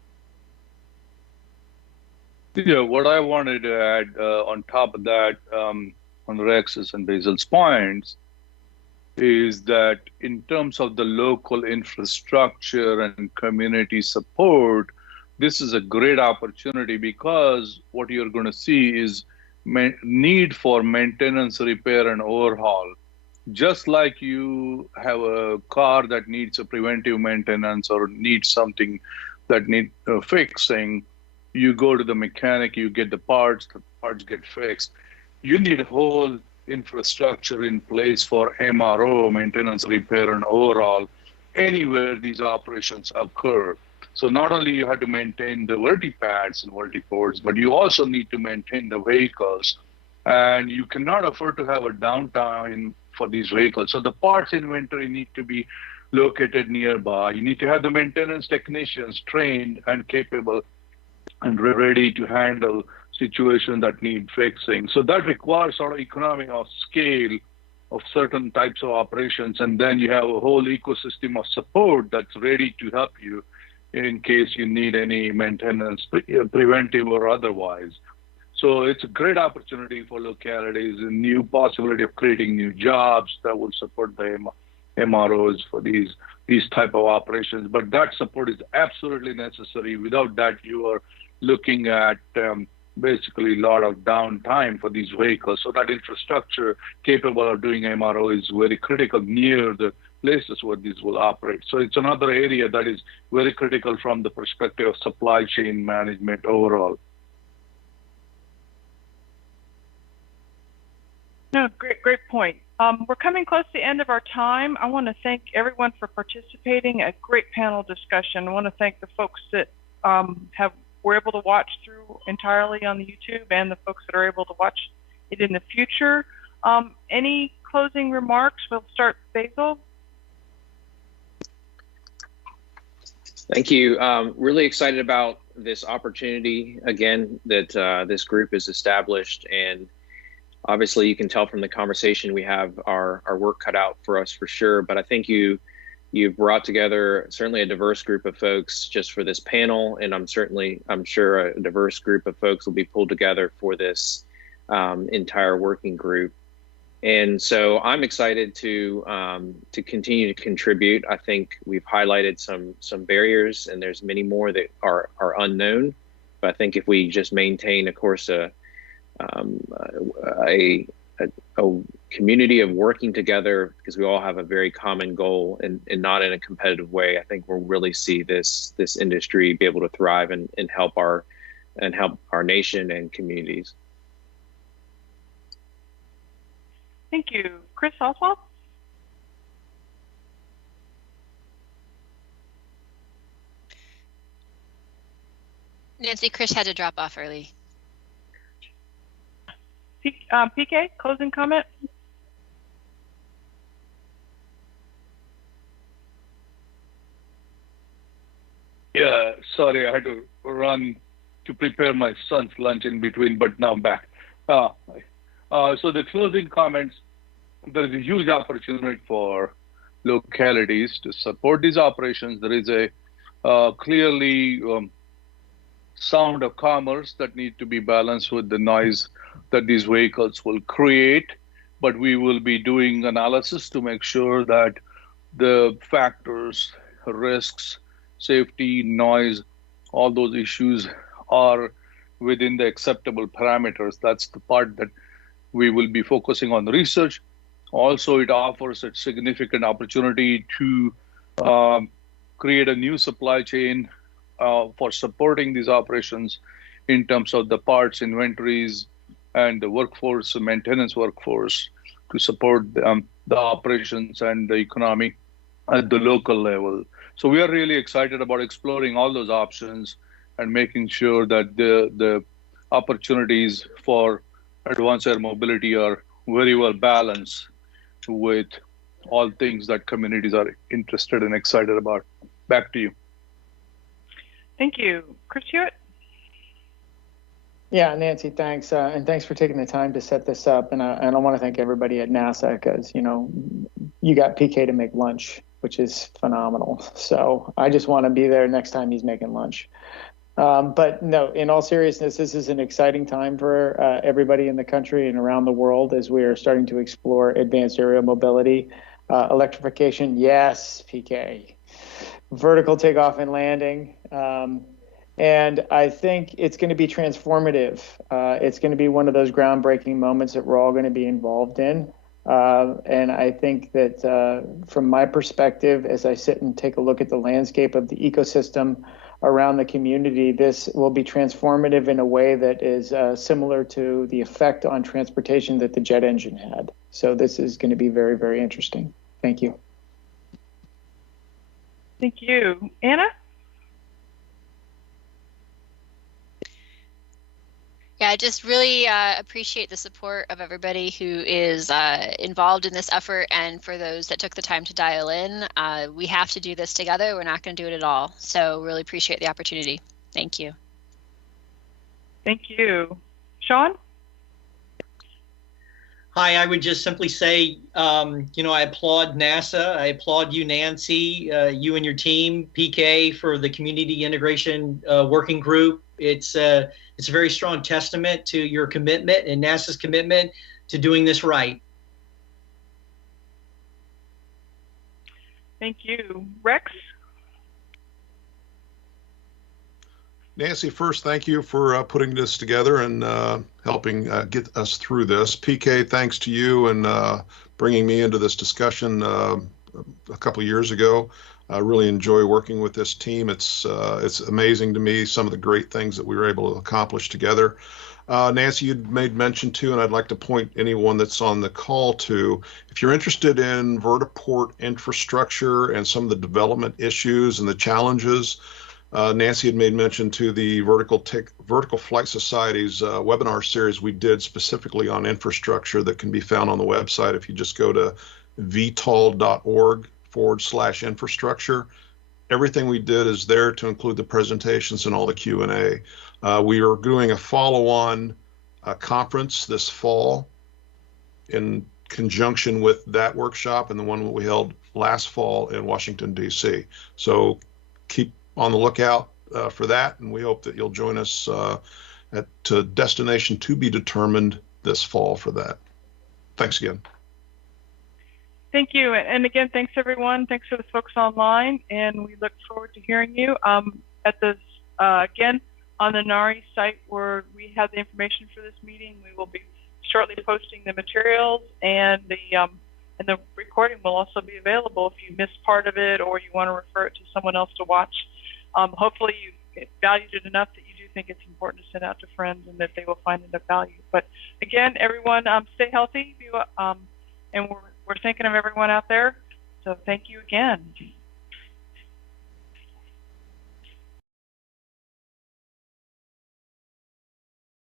Yeah, what I wanted to add on top of that, on Rex's and Basil's points, is that in terms of the local infrastructure and community support, this is a great opportunity, because what you're going to see is need for maintenance, repair, and overhaul. Just like you have a car that needs a preventive maintenance or needs something that needs fixing, you go to the mechanic, you get the parts get fixed. You need a whole infrastructure in place for MRO, maintenance, repair, and overhaul, anywhere these operations occur. So not only you have to maintain the vertipads and vertiports, but you also need to maintain the vehicles. And you cannot afford to have a downtime for these vehicles. So the parts inventory need to be located nearby. You need to have the maintenance technicians trained and capable and ready to handle situations that need fixing. So that requires sort of economy of scale of certain types of operations. And then you have a whole ecosystem of support that's ready to help you in case you need any maintenance, preventive or otherwise. So it's a great opportunity for localities, a new possibility of creating new jobs that will support the MROs for these type of operations. But that support is absolutely necessary. Without that, you are looking at basically a lot of downtime for these vehicles. So that infrastructure capable of doing MRO is very critical near the places where these will operate. So it's another area that is very critical from the perspective of supply chain management overall. No, great point. We're coming close to the end of our time. I want to thank everyone for participating. A great panel discussion. I want to thank the folks that were able to watch through entirely on the YouTube, and the folks that are able to watch it in the future. Any closing remarks? We'll start Basil. Thank you. Really excited about this opportunity again that this group is established, and obviously you can tell from the conversation we have our work cut out for us for sure. But I think you've brought together certainly a diverse group of folks just for this panel, and I'm sure a diverse group of folks will be pulled together for this entire working group. And so I'm excited to continue to contribute. I think we've highlighted some barriers, and there's many more that are unknown. But I think if we just maintain, of course, a community of working together, because we all have a very common goal, and not in a competitive way, I think we'll really see this industry be able to thrive and help our nation and communities. Thank you. Chris Oswald? Nancy, Chris had to drop off early. PK, closing comment? Yeah, sorry, I had to run to prepare my son's lunch in between, but now I'm back. So the closing comments, there is a huge opportunity for localities to support these operations. There is a clearly sound of commerce that need to be balanced with the noise that these vehicles will create. But we will be doing analysis to make sure that the factors, risks, safety, noise, all those issues are within the acceptable parameters. That's the part that we will be focusing on the research. Also, it offers a significant opportunity to create a new supply chain for supporting these operations in terms of the parts, inventories, and the workforce, the maintenance workforce, to support the operations and the economy at the local level. So we are really excited about exploring all those options and making sure that the opportunities for advanced air mobility are very well balanced with all things that communities are interested and excited about. Back to you. Thank you. Chris Hewitt? Yeah, Nancy, thanks. And thanks for taking the time to set this up. And I want to thank everybody at NASA because, you got PK to make lunch, which is phenomenal. So I just want to be there next time he's making lunch. But no, in all seriousness, this is an exciting time for everybody in the country and around the world as we are starting to explore advanced aerial mobility. Electrification, yes, PK. Vertical takeoff and landing. And I think it's going to be transformative. It's going to be one of those groundbreaking moments that we're all going to be involved in. And I think that from my perspective, as I sit and take a look at the landscape of the ecosystem around the community, this will be transformative in a way that is similar to the effect on transportation that the jet engine had. So this is going to be very, very interesting. Thank you. Thank you. Anna? Yeah, I just really appreciate the support of everybody who is involved in this effort, and for those that took the time to dial in. We have to do this together. We're not going to do it at all. So really appreciate the opportunity. Thank you. Thank you. Sean? Hi, I would just simply say, I applaud NASA. I applaud you, Nancy, you and your team, PK, for the Community Integration Working Group. It's a very strong testament to your commitment and NASA's commitment to doing this right. Thank you. Rex? Nancy, first, thank you for putting this together and helping get us through this. PK, thanks to you and bringing me into this discussion a couple of years ago. I really enjoy working with this team. It's amazing to me some of the great things that we were able to accomplish together. Nancy, you made mention to, and I'd like to point anyone that's on the call to, if you're interested in vertiport infrastructure and some of the development issues and the challenges, Nancy had made mention to the Vertical Flight Society's webinar series we did specifically on infrastructure that can be found on the website. If you just go to vtol.org/infrastructure, everything we did is there to include the presentations and all the Q&A. We are doing a follow-on conference this fall in conjunction with that workshop and the one that we held last fall in Washington, D.C. So keep on the lookout for that, and we hope that you'll join us at destination to be determined this fall for that. Thanks again. Thank you. And again, thanks everyone. Thanks for the folks online, and we look forward to hearing you. At this, again, on the NARI site where we have the information for this meeting, we will be shortly posting the materials, and the recording will also be available if you missed part of it or you want to refer it to someone else to watch. Hopefully you valued it enough that you do think it's important to send out to friends and that they will find it of value. But again, everyone, stay healthy, and we're thinking of everyone out there. So thank you again.